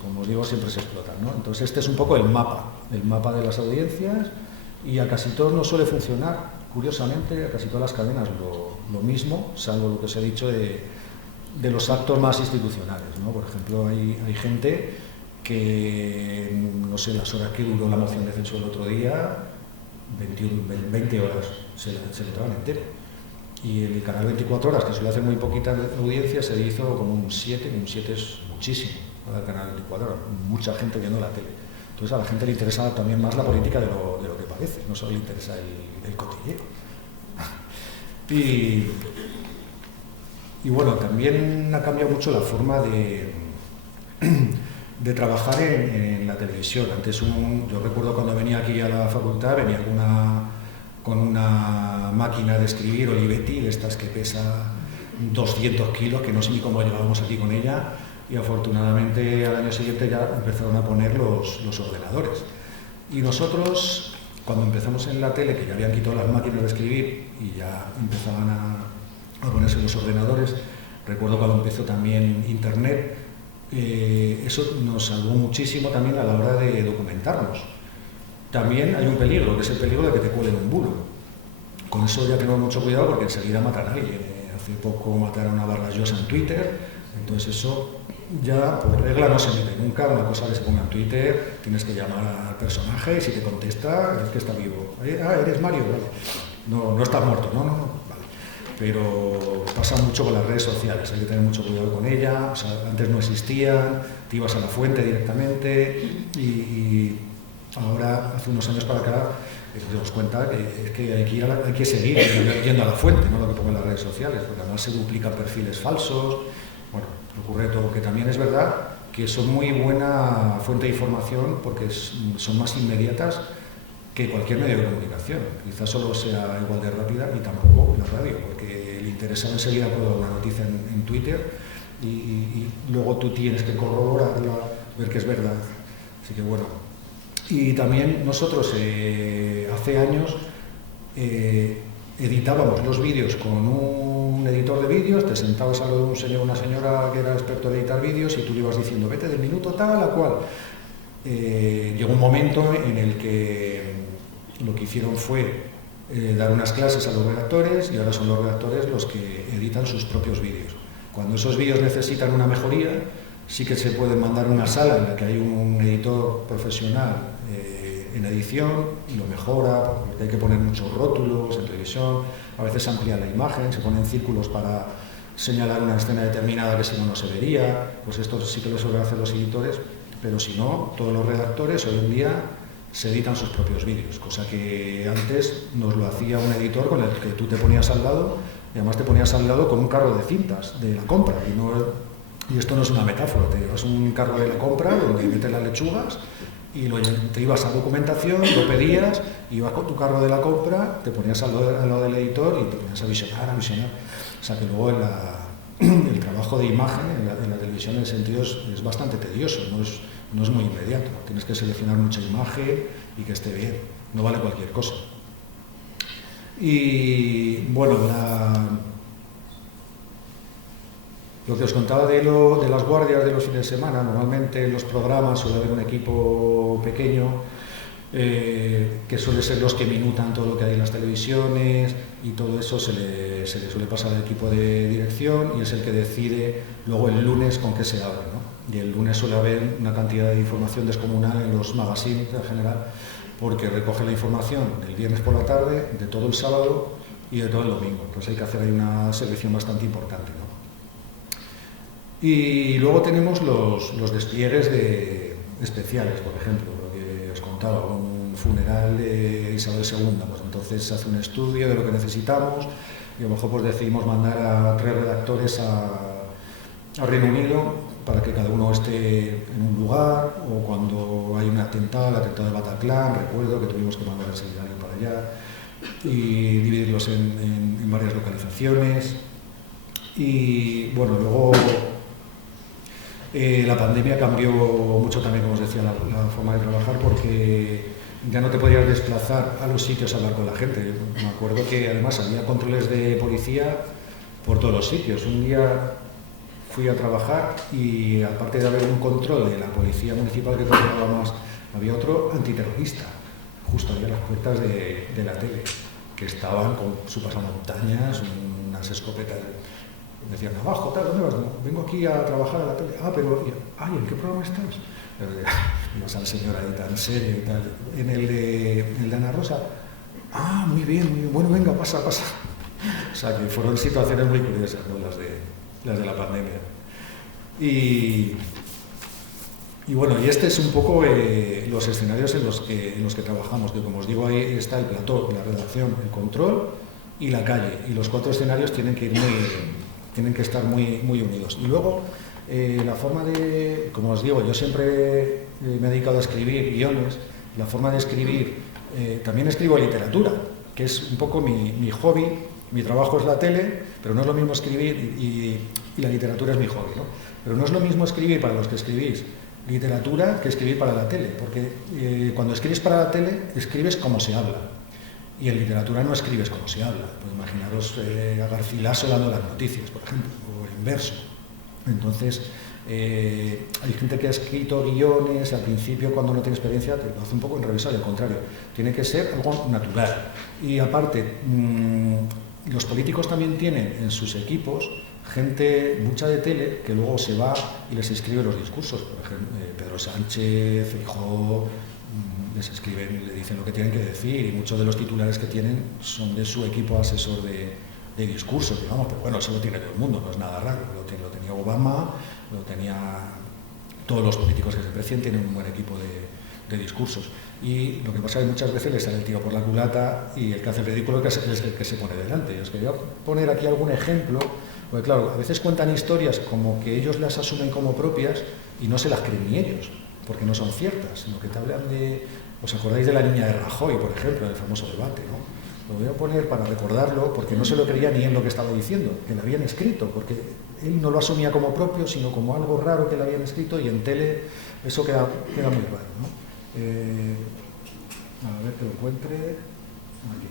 como os digo, siempre se explotan, ¿no? Entonces este es un poco el mapa de las audiencias, y a casi todos nos suele funcionar, curiosamente, a casi todas las cadenas lo mismo, salvo lo que os he dicho de los actos más institucionales, ¿no? Por ejemplo, hay gente que, no sé, las horas que duró la moción de censura el otro día, 20 horas, se lo traban entero. Y el canal 24 horas, que suele hacer muy poquita audiencia, se hizo como un 7, y un 7 es muchísimo para el canal 24 horas, mucha gente viendo la tele. Entonces a la gente le interesa también más la política de lo que parece, no solo le interesa el cotilleo. Y bueno, también ha cambiado mucho la forma de trabajar en la televisión. Antes yo recuerdo cuando venía aquí a la facultad, venía con una máquina de escribir Olivetti, de estas que pesa 200 kilos, que no sé ni cómo llevábamos aquí con ella, y afortunadamente al año siguiente ya empezaron a poner los ordenadores. Y nosotros, cuando empezamos en la tele, que ya habían quitado las máquinas de escribir y ya empezaban a ponerse los ordenadores, recuerdo cuando empezó también Internet, eso nos salvó muchísimo también a la hora de documentarnos. También hay un peligro, que es el peligro de que te cuelen un bulo. Con eso ya tengo mucho cuidado porque enseguida matan a alguien. Hace poco mataron a Vargas Llosa en Twitter, entonces eso ya por regla no se mete nunca. Una cosa que se ponga en Twitter, tienes que llamar al personaje y si te contesta es que está vivo. ¿Eres Mario? Vale. No estás muerto, no, vale. Pero pasa mucho con las redes sociales, hay que tener mucho cuidado con ellas. O sea, antes no existían, te ibas a la fuente directamente y ahora, hace unos años para acá, Te das cuenta que hay que seguir yendo a la fuente, no lo que pongo en las redes sociales, porque además se duplican perfiles falsos. Bueno, ocurre todo, que también es verdad que son muy buena fuente de información porque son más inmediatas que cualquier medio de comunicación. Quizás solo sea igual de rápida y tampoco la radio, porque el interesado enseguida puede dar una noticia en Twitter y luego tú tienes que corroborarla, ver que es verdad. Así que bueno. Y también nosotros hace años editábamos los vídeos con un editor de vídeos, te sentabas al lado de un señor o una señora que era experto en editar vídeos y tú le ibas diciendo, vete del minuto tal a cual. Llegó un momento en el que lo que hicieron fue dar unas clases a los redactores y ahora son los redactores los que editan sus propios vídeos. Cuando esos vídeos necesitan una mejoría, sí que se puede mandar a una sala en la que hay un editor profesional en edición y lo mejora, porque hay que poner muchos rótulos en televisión, a veces se amplía la imagen, se ponen círculos para señalar una escena determinada que si no, no se vería, pues esto sí que lo suelen hacer los editores, pero si no, todos los redactores hoy en día se editan sus propios vídeos, cosa que antes nos lo hacía un editor con el que tú te ponías al lado, y además te ponías al lado con un carro de cintas de la compra, y esto no es una metáfora, te llevas un carro de la compra donde metes las lechugas y te ibas a documentación, lo pedías, ibas con tu carro de la compra, te ponías al lado del editor y te ponías a visionar. O sea que luego el trabajo de imagen en la televisión en el sentido es bastante tedioso, no es muy inmediato. Tienes que seleccionar mucha imagen y que esté bien, no vale cualquier cosa. Y bueno, lo que os contaba de las guardias de los fines de semana, normalmente en los programas suele haber un equipo pequeño que suele ser los que minutan todo lo que hay en las televisiones y todo eso se le suele pasar al equipo de dirección y es el que decide luego el lunes con qué se abre, ¿no? Y el lunes suele haber una cantidad de información descomunal en los magazines en general porque recoge la información del viernes por la tarde, de todo el sábado y de todo el domingo. Entonces hay que hacer ahí una selección bastante importante, ¿no? Y luego tenemos los despliegues especiales, por ejemplo, lo que os contaba, un funeral de Isabel II, pues entonces se hace un estudio de lo que necesitamos y a lo mejor pues decidimos mandar a 3 redactores a Reino Unido para que cada uno esté en un lugar, o cuando hay un atentado, el atentado de Bataclan, recuerdo que tuvimos que mandar enseguida a alguien para allá y dividirlos en varias localizaciones. Y bueno, luego la pandemia cambió mucho también, como os decía, la forma de trabajar porque ya no te podías desplazar a los sitios a hablar con la gente. Me acuerdo que además había controles de policía por todos los sitios. Un día fui a trabajar y aparte de haber un control de la policía municipal que controlaba más, había otro antiterrorista, justo ahí a las puertas de la tele, que estaban con su pasamontañas, unas escopetas. Me decían, abajo, tal, ¿dónde vas? Vengo aquí a trabajar a la tele. Pero, ¿en qué programa estás? Ibas al señor ahí tan serio y tal. En el de Ana Rosa. Muy bien, bueno, venga, pasa. O sea, que fueron situaciones muy curiosas, ¿no? las de la pandemia. Y bueno, y este es un poco los escenarios en los que trabajamos, que como os digo, ahí está el plató, la redacción, el control y la calle. Y los 4 escenarios tienen que estar muy unidos. Y luego, la forma de, como os digo, yo siempre me he dedicado a escribir guiones, la forma de escribir, también escribo literatura, que es un poco mi hobby, mi trabajo es la tele, pero no es lo mismo escribir y la literatura es mi hobby, ¿no? Pero no es lo mismo escribir para los que escribís literatura que escribir para la tele, porque cuando escribes para la tele, escribes como se habla. Y en literatura no escribes como se habla. Pues imaginaros a Garcilaso dando las noticias, por ejemplo, o en verso. Entonces, hay gente que ha escrito guiones, al principio cuando no tiene experiencia, lo hace un poco enrevesado, al contrario. Tiene que ser algo natural. Y aparte, los políticos también tienen en sus equipos gente, mucha de tele, que luego se va y les escribe los discursos. Por ejemplo, Pedro Sánchez, Feijóo, les escriben, le dicen lo que tienen que decir y muchos de los titulares que tienen son de su equipo asesor de discursos, digamos, pero bueno, eso lo tiene todo el mundo, no es nada raro, lo tenía Obama, lo tenía todos los políticos que se precian, tienen un buen equipo de discursos. Y lo que pasa es que muchas veces le sale el tiro por la culata y el que hace el ridículo es el que se pone delante. Os quería poner aquí algún ejemplo, porque claro, a veces cuentan historias como que ellos las asumen como propias y no se las creen ni ellos, porque no son ciertas, sino que te hablan de... ¿Os acordáis de la niña de Rajoy, por ejemplo, del famoso debate, ¿no? Lo voy a poner para recordarlo, porque no se lo creía ni en lo que estaba diciendo, que le habían escrito, porque él no lo asumía como propio, sino como algo raro que le habían escrito, y en tele eso queda muy raro, ¿no? A ver que lo encuentre aquí.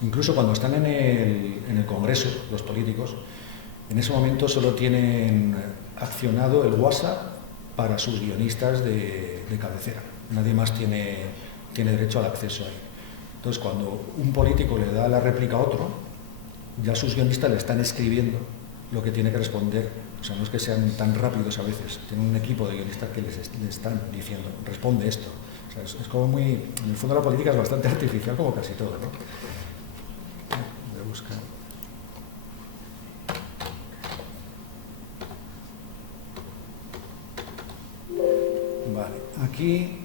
Incluso cuando están en el Congreso, los políticos, en ese momento solo tienen accionado el WhatsApp para sus guionistas de cabecera. Nadie más tiene derecho al acceso ahí. Entonces, cuando un político le da la réplica a otro, ya sus guionistas le están escribiendo lo que tiene que responder. O sea, no es que sean tan rápidos a veces. Tienen un equipo de guionistas que les están diciendo, responde esto. O sea, es como muy... En el fondo la política es bastante artificial, como casi todo, ¿no? Voy a buscar... Vale, aquí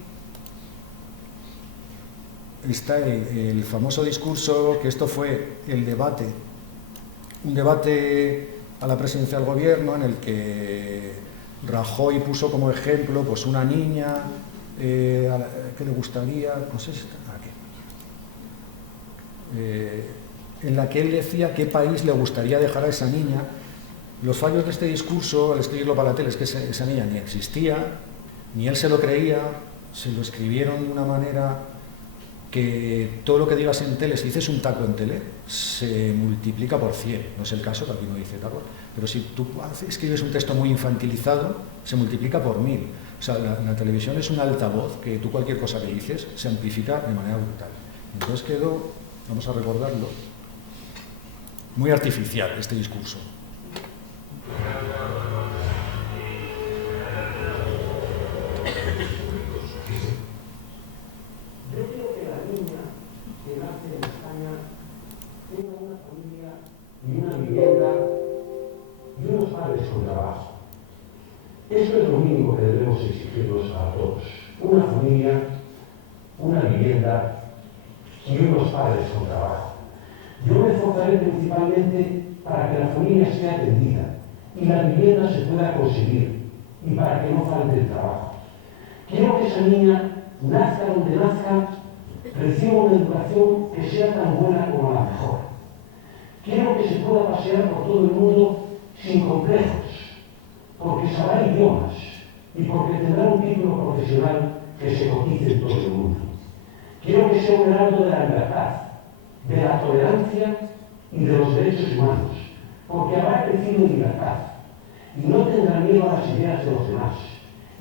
está el famoso discurso, que esto fue el debate, un debate a la presidencia del gobierno en el que Rajoy puso como ejemplo pues una niña que le gustaría, no sé si está aquí, en la que él decía qué país le gustaría dejar a esa niña. Los fallos de este discurso, al escribirlo para la tele, es que esa niña ni existía, ni él se lo creía, se lo escribieron de una manera que todo lo que digas en tele, si dices un taco en tele, se multiplica por 100. No es el caso, que aquí no dice taco, pero si tú escribes un texto muy infantilizado, se multiplica por 1000. O sea, la televisión es un altavoz que tú cualquier cosa que dices se amplifica de manera brutal. Entonces quedó, vamos a recordarlo, muy artificial este discurso. Y una vivienda y unos padres con trabajo. Esto es lo mínimo que debemos exigirnos a todos. Una familia, una vivienda y unos padres con trabajo. Yo me esforzaré principalmente para que la familia esté atendida y la vivienda se pueda conseguir y para que no falte el trabajo. Quiero que esa niña nazca donde nazca, reciba una educación que sea tan buena como la mejor. Quiero que se pueda pasear por todo el mundo sin complejos, porque sabrá idiomas y porque tendrá un título profesional que se cotice en todo el mundo. Quiero que sea un heraldo de la libertad, de la tolerancia y de los derechos humanos, porque habrá crecido en libertad y no tendrá miedo a las ideas de los demás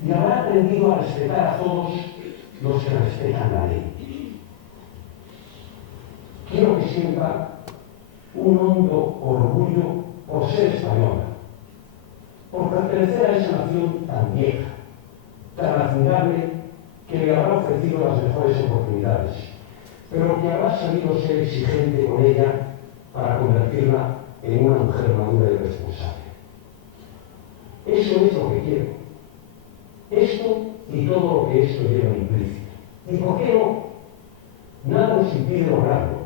y habrá aprendido a respetar a todos los que respetan la ley. Quiero que sienta un hondo orgullo por ser española, por pertenecer a esa nación tan vieja, tan admirable, que le habrá ofrecido las mejores oportunidades, pero que habrá sabido ser exigente con ella para convertirla en una mujer madura y responsable. Eso es lo que quiero. Esto y todo lo que esto lleva implícito. ¿Y por qué no? Nada nos impide lograrlo.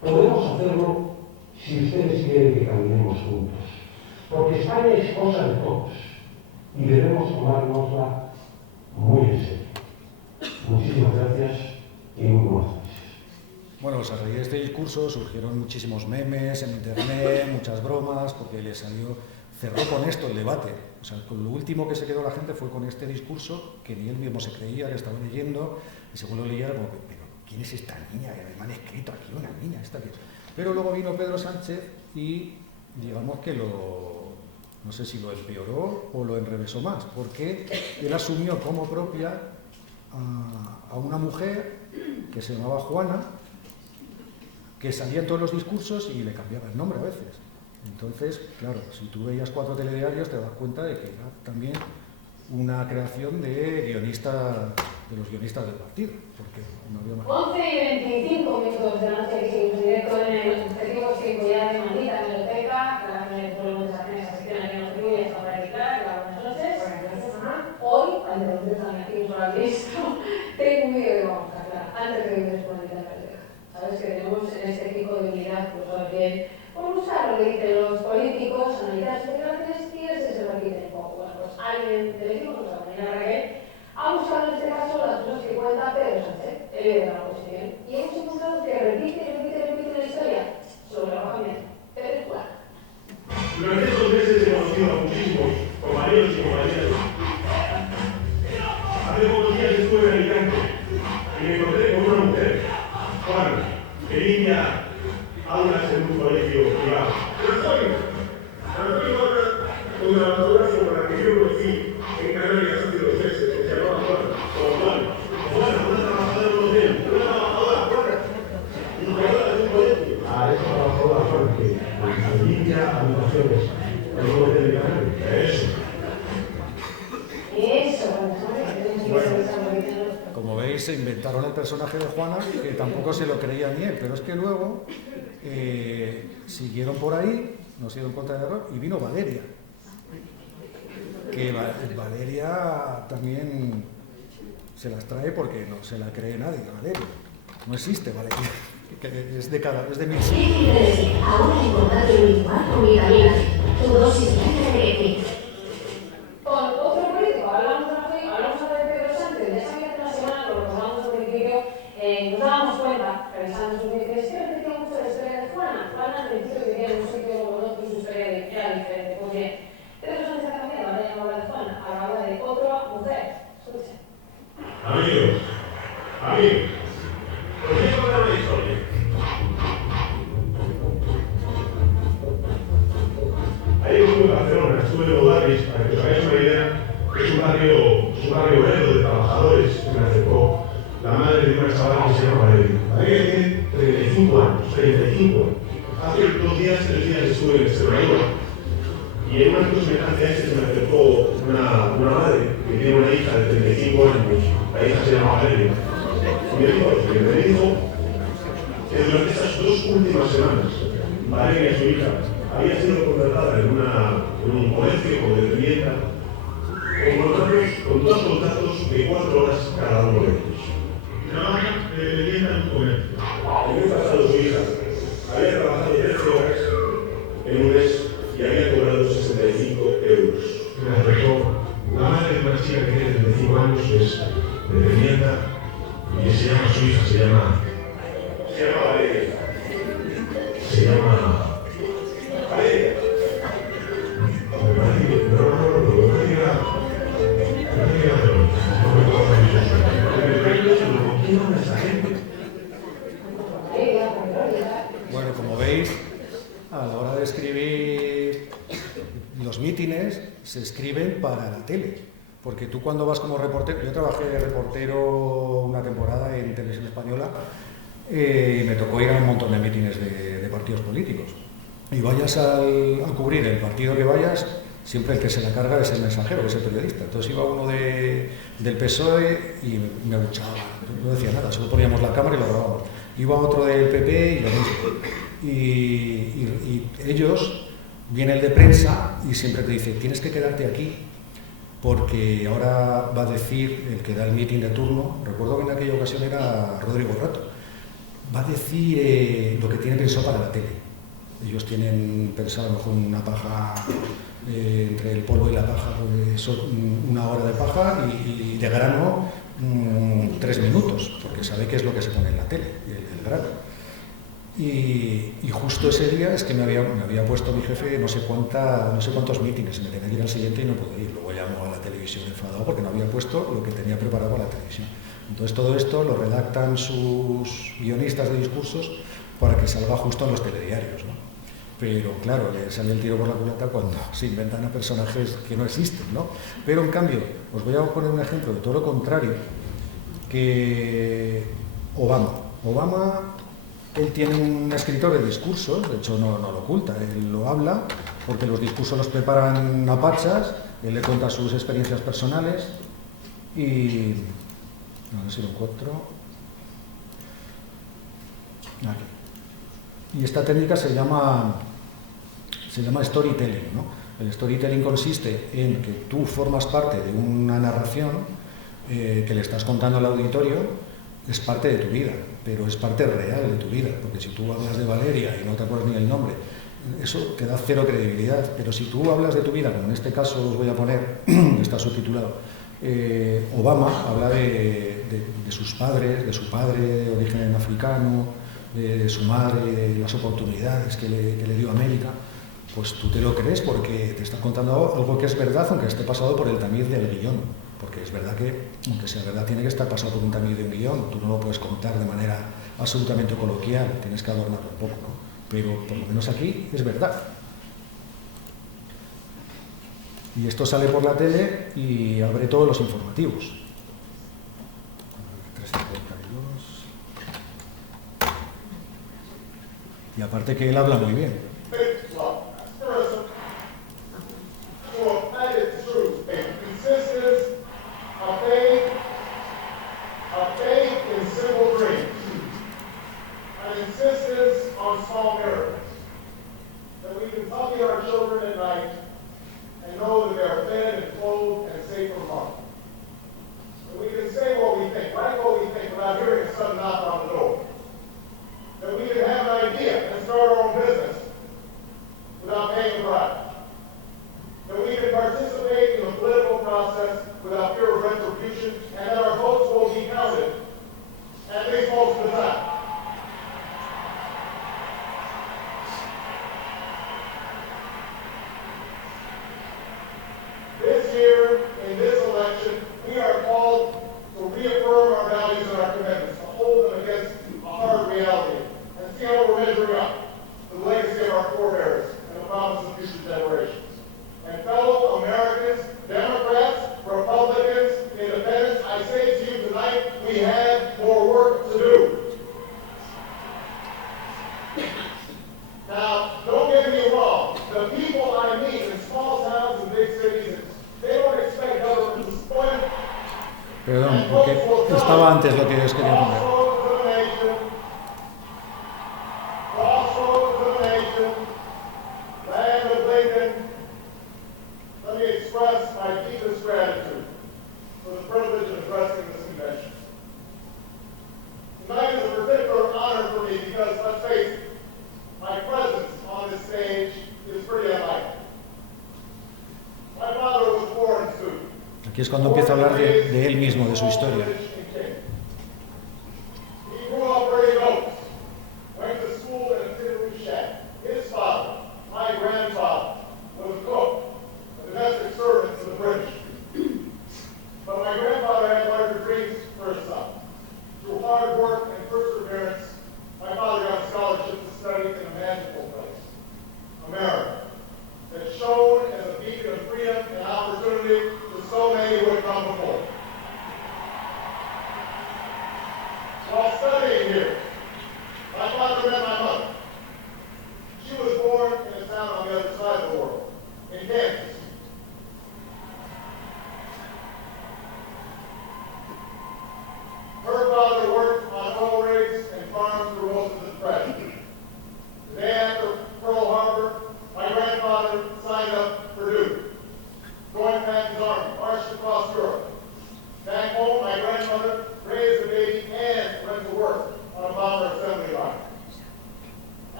Podemos hacerlo si ustedes quieren que caminemos juntos. Porque España es cosa de todos y debemos tomárnosla muy en serio. Muchísimas gracias y muy buenas noches. Bueno, pues a raíz de este discurso surgieron muchísimos memes en internet, muchas bromas, porque le salió, cerró con esto el debate. O sea, con lo último que se quedó la gente fue con este discurso, que ni él mismo se creía, que estaba leyendo, y según lo leyera, como que, pero ¿quién es esta niña? Que me han escrito aquí una niña, esta que... Pero luego vino Pedro Sánchez y digamos que no sé si lo empeoró o lo enrevesó más, porque él asumió como propia a una mujer que se llamaba Juana, que salía en todos los discursos y le cambiaba el nombre a veces. Entonces, claro, si tú veías 4 telediarios te das cuenta de que era también una creación de los guionistas del partido, porque no había más. 11:25 de la noche, que seguimos en directo en el objetivo 5 ya ¿sabes? Que tenemos en este tipo de unidad, pues más bien, por usar lo que dicen los políticos, analizar sus declaraciones y ese se repite un poco. Bueno, pues alguien del equipo, pues la mañana Raquel, ha buscado en este caso las cosas que cuenta Pedro Sánchez, el líder de la oposición, y hemos encontrado que repite la historia sobre alojamiento. Pedro Juan. Durante estos meses he conocido a muchísimos compañeros y compañeras. Hace pocos días estuve en Alicante y me encontré con una mujer, Juana, que limpia aulas en un colegio privado. Antonio Juana, una lavadora como la que yo conocí en Canarias hace 2 meses, que se llamaba Juana. Juana, una trabajadora de un hotel, una trabajadora, Juana, limpiadora de un colegio. A esa trabajadora Juana que limpia habitaciones en un hotel de Canarias. Como veis, se inventaron el personaje de Juana, que tampoco se lo creía ni él, pero es que luego siguieron por ahí, no se dieron cuenta del error, y vino Valeria. Que Valeria también se las trae porque no se la cree nadie, Valeria. No existe Valeria, que es de 1100. Ahora importante individual con vitamina D. Tu dosis diaria de Epi. Con otro político, hablamos de Pedro Sánchez, de esa hace una semana, lo recordamos al principio, nos dábamos cuenta, revisando sus vídeos, que repetía mucho la historia de Juana. Juana al principio vivía en un sitio como otro y su historia era diferente. Pues bien, Pedro Sánchez ha cambiado, ahora ya no habla de Juana, ahora habla de otra mujer. Escuchen. Amigos, os voy a contar una historia. Ayer estuve en Barcelona, estuve en Odaris, para que os hagáis una idea, es un barrio obrero de trabajadores que me acercó la madre de una chavala que se llama Valeria. Valeria tiene 35 años, 35 años. Hace 3 días estuve en Extremadura y en un acto semejante a este se me acercó una madre que tiene una hija de 35 años, la hija se llama Valeria. Y me dijo que durante estas 2 últimas semanas, Valeria y su hija había sido contratada en un colegio como dependienta con 2 contratos de 4 horas cada uno de ellos. Trabaja de dependienta en un comercio. El mes pasado su hija había trabajado 13 horas en un mes y había cobrado 65 euros. Me acercó la madre de una chica que tiene 35 años, que es dependienta, y se llama su hija, se llama Valeria. Se llama Valeria. Me parece que Bueno, como veis, a la hora de escribir los mítines se escriben para la tele, porque tú cuando vas como reportero, yo trabajé de reportero una temporada en Televisión Española y me tocó ir a un montón de mítines de partidos políticos. Y vayas a cubrir el partido que vayas, siempre el que se la carga es el mensajero, que es el periodista. Entonces iba uno del PSOE y me abuchaba, no decía nada, solo poníamos la cámara y lo grabábamos. Iba otro del PP y lo mismo. Y ellos, viene el de prensa y siempre te dice, tienes que quedarte aquí, porque ahora va a decir el que da el mitin de turno, recuerdo que en aquella ocasión era Rodrigo Rato, va a decir lo que tiene pensado para la tele. Ellos tienen pensado a lo mejor una paja, entre el polvo y la paja, pues son 1 hora de paja y de grano 3 minutos, porque sabe qué es lo que se pone en la tele, el grano. Y justo ese día es que me había puesto mi jefe no sé cuántos mítines, me tenía que ir al siguiente y no pude ir. Luego llamó a la televisión enfadado porque no había puesto lo que tenía preparado a la televisión. Entonces todo esto lo redactan sus guionistas de discursos para que salga justo en los telediarios, ¿no? Pero claro, le sale el tiro por la culata cuando se inventan a personajes que no existen, ¿no? Pero en cambio, os voy a poner un ejemplo de todo lo contrario, que Obama, él tiene un escritor de discursos, de hecho no lo oculta, él lo habla, porque los discursos los preparan a pachas, él le cuenta sus experiencias personales y... a ver si lo encuentro... aquí. Y esta técnica se llama storytelling, ¿no? El storytelling consiste en que tú formas parte de una narración que le estás contando al auditorio es parte de tu vida, pero es parte real de tu vida, porque si tú hablas de Valeria y no te acuerdas ni el nombre, eso te da cero credibilidad. Pero si tú hablas de tu vida, como en este caso os voy a poner, está subtitulado, Obama habla de sus padres, de su padre de origen africano, de su madre, de las oportunidades que le dio América, pues tú te lo crees porque te está contando algo que es verdad, aunque esté pasado por el tamiz del guión. Porque es verdad que, aunque sea verdad, tiene que estar pasado por un tamiz de un guión. Tú no lo puedes contar de manera absolutamente coloquial, tienes que adornarlo un poco, ¿no? Pero por lo menos aquí es verdad. Y esto sale por la tele y abre todos los informativos. 352. Y aparte que él habla muy bien. Perdón, porque estaba antes lo que os quería poner. Aquí es cuando empieza a hablar de él mismo, de su historia.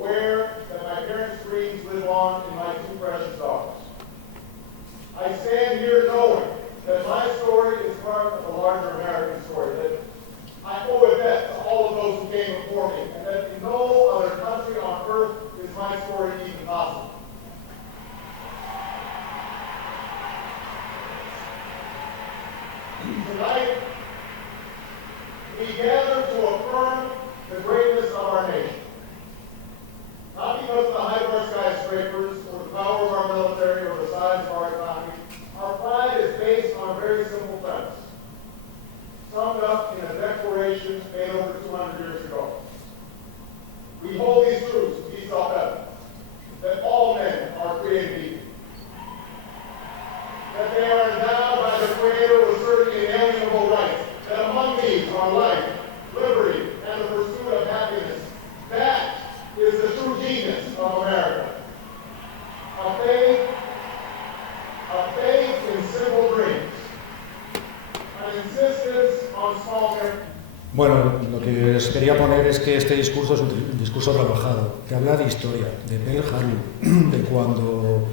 aware that my parents' dreams live on in my two precious daughters. stand here knowing that my story is part of a larger American story, that I owe a debt to all of those who came before me, and that in no other country on earth is my story even possible. Tonight, we gather to affirm the greatness of our nation. Not because of the height of our skyscrapers, or the power of our military, or the size of our economy. Our pride is based on a very simple premise, summed up in a declaration made over 200 years ago. We hold these truths to be self-evident, that all men are created equal, that they are endowed by the Creator with certain inalienable rights, that among these are life, liberty, and the pursuit of happiness. That is the true genius of America. A faith in simple dreams, an insistence on small miracles. Bueno, lo que os quería poner es que este discurso es un discurso trabajado, que habla de historia, de Pearl Harbor, de cuando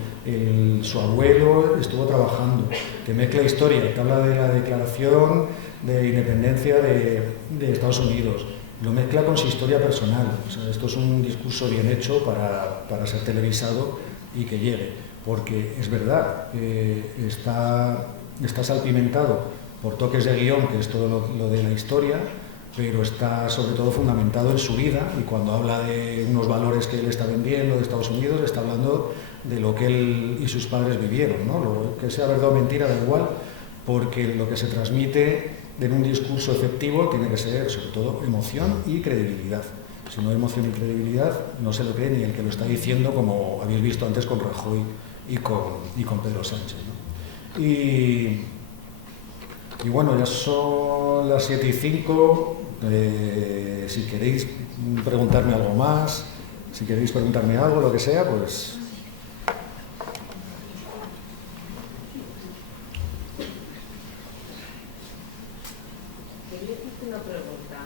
su abuelo estuvo trabajando, que mezcla historia, que habla de la declaración de independencia de Estados Unidos, lo mezcla con su historia personal. O sea, esto es un discurso bien hecho para ser televisado y que llegue, porque es verdad, está salpimentado por toques de guión, que es todo lo de la historia, pero está sobre todo fundamentado en su vida, y cuando habla de unos valores que él está vendiendo de Estados Unidos, está hablando de lo que él y sus padres vivieron, ¿no? Lo que sea verdad o mentira da igual, porque lo que se transmite en un discurso efectivo tiene que ser sobre todo emoción y credibilidad. Si no hay emoción y credibilidad, no se lo cree ni el que lo está diciendo, como habéis visto antes con Rajoy y con Pedro Sánchez, ¿no? Y bueno, ya son las 7:05. Si queréis preguntarme algo más, si queréis preguntarme algo, lo que sea, pues... Quería hacerte una pregunta.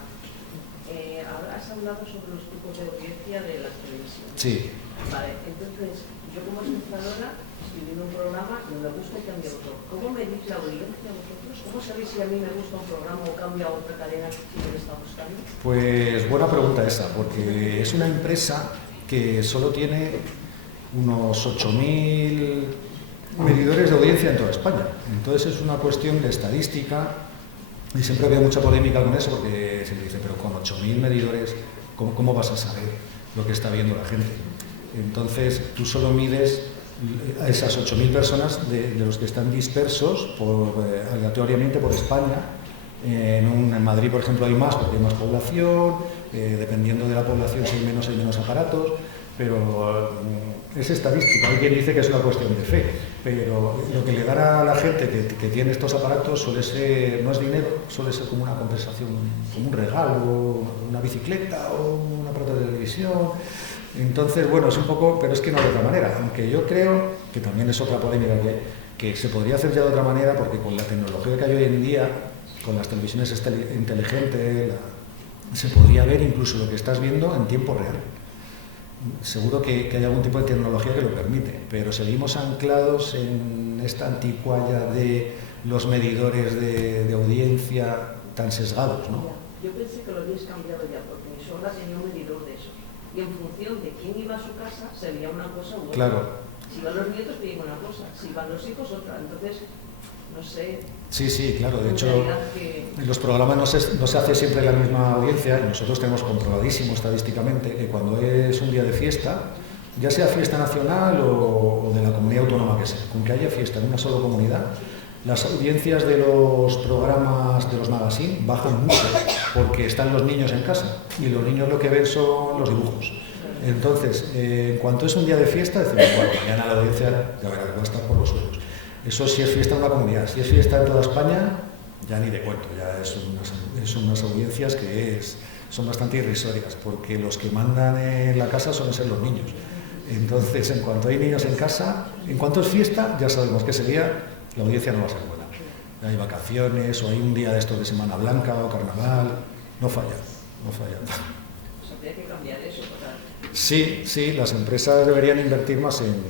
Ahora has hablado sobre los tipos de audiencia de la televisión. Sí. Vale, entonces, yo como espectadora estoy viendo un programa y me gusta y cambio otro. ¿Cómo medís la audiencia vosotros? ¿Cómo sabéis si a mí me gusta un programa o cambio a otra cadena que me está gustando? Pues buena pregunta esa, porque es una empresa que solo tiene unos 8.000 medidores de audiencia en toda España. Entonces es una cuestión de estadística, y siempre había mucha polémica con eso, porque se dice, pero con 8.000 medidores, ¿cómo vas a saber lo que está viendo la gente? Entonces tú solo mides a esas 8.000 personas de los que están dispersos aleatoriamente por España. En Madrid, por ejemplo, hay más porque hay más población, dependiendo de la población si hay menos aparatos, pero es estadística. Hay quien dice que es una cuestión de fe, pero lo que le dan a la gente que tiene estos aparatos suele ser, no es dinero, suele ser como una compensación, como un regalo, una bicicleta o un aparato de televisión. Entonces, bueno, es un poco, pero es que no de otra manera, aunque yo creo que también es otra polémica que se podría hacer ya de otra manera, porque con la tecnología que hay hoy en día, con las televisiones inteligentes, se podría ver incluso lo que estás viendo en tiempo real. Seguro que hay algún tipo de tecnología que lo permite, pero seguimos anclados en esta anticualla de los medidores de audiencia tan sesgados, ¿no? Yo pensé que lo habíais cambiado ya, porque mi suegra tenía un medidor de esos. Y en función de quién iba a su casa, se veía una cosa u otra. Claro. Si van los nietos, veían una cosa. Si van los hijos, otra. Entonces, no sé... Sí, claro. De hecho, en los programas no se hace siempre la misma audiencia, y nosotros tenemos comprobadísimo estadísticamente que cuando es un día de fiesta, ya sea fiesta nacional o de la comunidad autónoma que sea, con que haya fiesta en una sola comunidad, las audiencias de los programas, de los magazines, bajan mucho, porque están los niños en casa, y los niños lo que ven son los dibujos. Entonces, en cuanto es un día de fiesta, decimos, bueno, mañana la audiencia ya verá que va a estar por los suelos. Eso sí es fiesta en una comunidad. Si es fiesta en toda España, ya ni de cuento, ya son unas audiencias que son bastante irrisorias, porque los que mandan en la casa suelen ser los niños. Entonces, en cuanto hay niños en casa, en cuanto es fiesta, ya sabemos que ese día la audiencia no va a ser buena. Hay vacaciones, o hay un día de estos de Semana Blanca o Carnaval, no falla. Pues habría que cambiar eso, ¿verdad? Sí, las empresas deberían invertir más en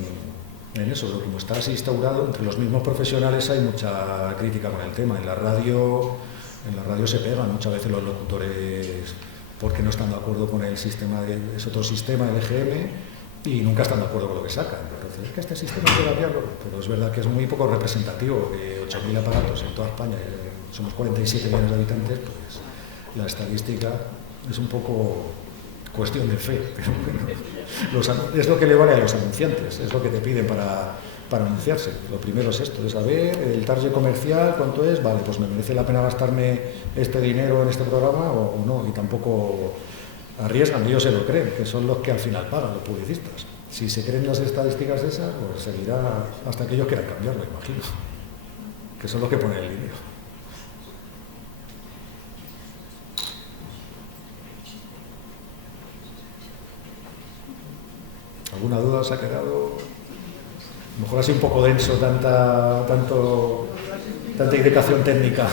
en eso, pero como está así instaurado, entre los mismos profesionales hay mucha crítica con el tema. En la radio se pegan muchas veces los locutores porque no están de acuerdo con el sistema, es otro sistema, el EGM, y nunca están de acuerdo con lo que sacan. Entonces, es que este sistema hay que cambiarlo, pero es verdad que es muy poco representativo, 8.000 aparatos en toda España, somos 47 millones de habitantes, pues la estadística es un poco cuestión de fe, pero bueno, es lo que le vale a los anunciantes, es lo que te piden para anunciarse. Lo primero es esto, es saber el target comercial, cuánto es, vale, pues me merece la pena gastarme este dinero en este programa o no, y tampoco arriesgan, ellos se lo creen, que son los que al final pagan, los publicistas. Si se creen las estadísticas esas, pues seguirá hasta que ellos quieran cambiarlo, imagino, que son los que ponen el dinero. ¿Alguna duda os ha quedado? A lo mejor ha sido un poco denso tanta indicación técnica.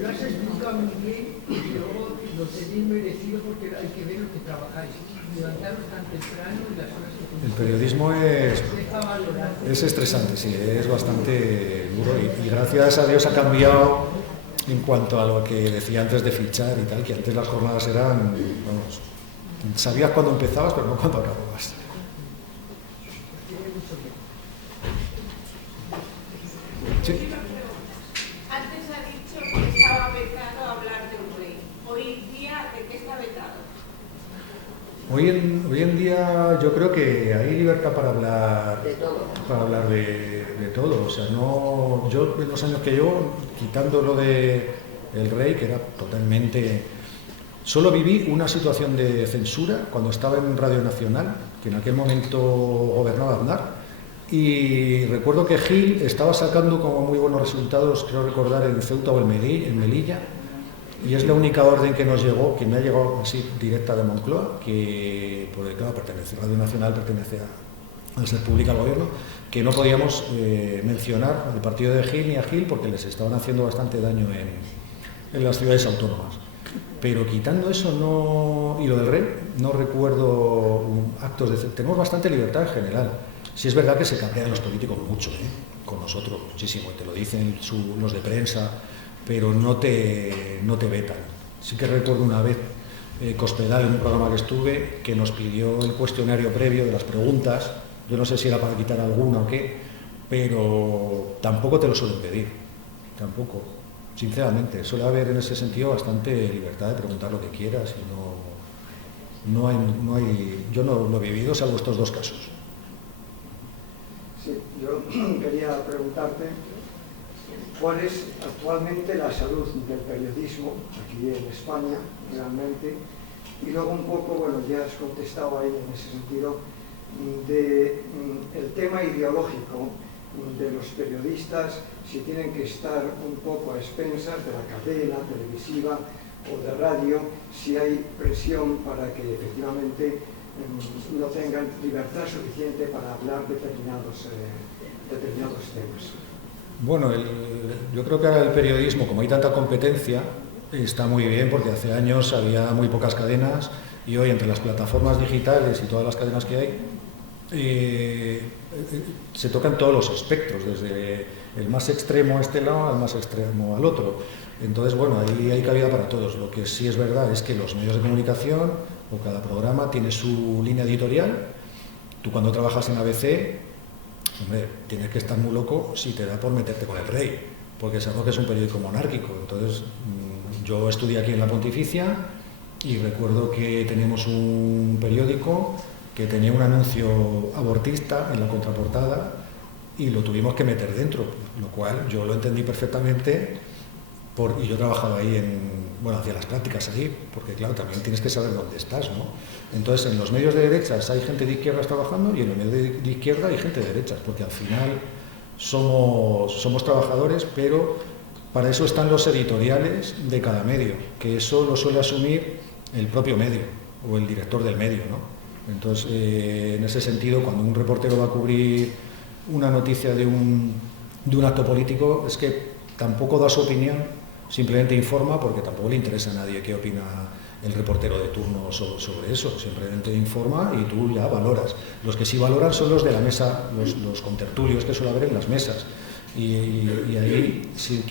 Lo has explicado muy bien y luego lo tenéis merecido porque hay que ver lo que trabajáis. Levantaros tan temprano y las horas que... El periodismo es estresante, sí, es bastante duro y gracias a Dios ha cambiado en cuanto a lo que decía antes de fichar y tal, que antes las jornadas eran, vamos, sabías cuándo empezabas pero no cuándo acababas. Sí. Antes ha dicho que estaba vetado hablar de un rey. Hoy en día, ¿de qué está vetado? Hoy en día yo creo que hay libertad para hablar de todo. O sea, no, yo en los años que llevo, quitando lo de el rey, que era totalmente... Solo viví una situación de censura cuando estaba en Radio Nacional, que en aquel momento gobernaba Aznar. Y recuerdo que Gil estaba sacando como muy buenos resultados, creo recordar, en Ceuta o en Melilla, y es la única orden que nos llegó, que me ha llegado así directa de Moncloa, que, porque claro, Radio Nacional pertenece al ser pública al gobierno, que no podíamos mencionar al partido de Gil ni a Gil porque les estaban haciendo bastante daño en las ciudades autónomas. Pero quitando eso, no, y lo del rey, no recuerdo actos de... Tenemos bastante libertad en general. Sí es verdad que se cabrean los políticos mucho, con nosotros muchísimo, y te lo dicen los de prensa, pero no te vetan. Sí que recuerdo una vez Cospedal, en un programa que estuve, que nos pidió el cuestionario previo de las preguntas. Yo no sé si era para quitar alguna o qué, pero tampoco te lo suelen pedir, tampoco. Sinceramente, suele haber en ese sentido bastante libertad de preguntar lo que quieras y no hay, yo no lo he vivido salvo estos dos casos. Sí, yo quería preguntarte cuál es actualmente la salud del periodismo aquí en España, realmente, y luego un poco, bueno, ya has contestado ahí en ese sentido, el tema ideológico de los periodistas, si tienen que estar un poco a expensas de la cadena televisiva o de radio, si hay presión para que efectivamente no tengan libertad suficiente para hablar determinados temas. Bueno, yo creo que ahora el periodismo, como hay tanta competencia, está muy bien porque hace años había muy pocas cadenas y hoy entre las plataformas digitales y todas las cadenas que hay se tocan todos los espectros, desde el más extremo a este lado al más extremo al otro. Entonces, bueno, ahí hay cabida para todos. Lo que sí es verdad es que los medios de comunicación o cada programa tiene su línea editorial. Tú cuando trabajas en ABC, hombre, tienes que estar muy loco si te da por meterte con el rey, porque sabemos que es un periódico monárquico. Entonces, yo estudié aquí en la Pontificia y recuerdo que teníamos un periódico que tenía un anuncio abortista en la contraportada y lo tuvimos que meter dentro, lo cual yo lo entendí perfectamente y yo trabajaba ahí hacía las prácticas ahí, porque claro, también tienes que saber dónde estás, ¿no? Entonces, en los medios de derechas hay gente de izquierdas trabajando y en los medios de izquierda hay gente de derechas, porque al final somos trabajadores, pero para eso están los editoriales de cada medio, que eso lo suele asumir el propio medio o el director del medio, ¿no? Entonces, en ese sentido, cuando un reportero va a cubrir una noticia de un acto político, es que tampoco da su opinión simplemente informa porque tampoco le interesa a nadie qué opina el reportero de turno sobre eso, simplemente informa y tú ya valoras. Los que sí valoran son los de la mesa, los contertulios que suele haber en las mesas. Y ahí sí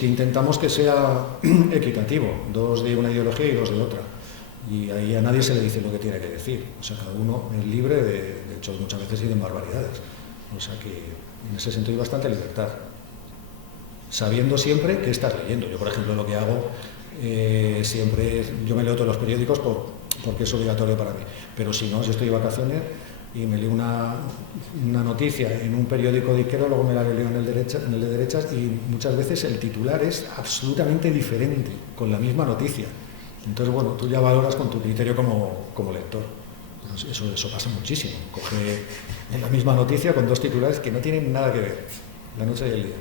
que intentamos que sea equitativo, 2 de una ideología y 2 de otra. Y ahí a nadie se le dice lo que tiene que decir. O sea, cada uno es libre, de hecho muchas veces dicen barbaridades. O sea que en ese sentido hay bastante libertad. Sabiendo siempre qué estás leyendo. Yo, por ejemplo, lo que hago siempre, yo me leo todos los periódicos porque es obligatorio para mí. Pero si no, yo estoy de vacaciones y me leo una noticia en un periódico de izquierda, luego me la leo en el de derechas y muchas veces el titular es absolutamente diferente con la misma noticia. Entonces, bueno, tú ya valoras con tu criterio como lector. Eso pasa muchísimo. Coge en la misma noticia con 2 titulares que no tienen nada que ver, la noche y el día.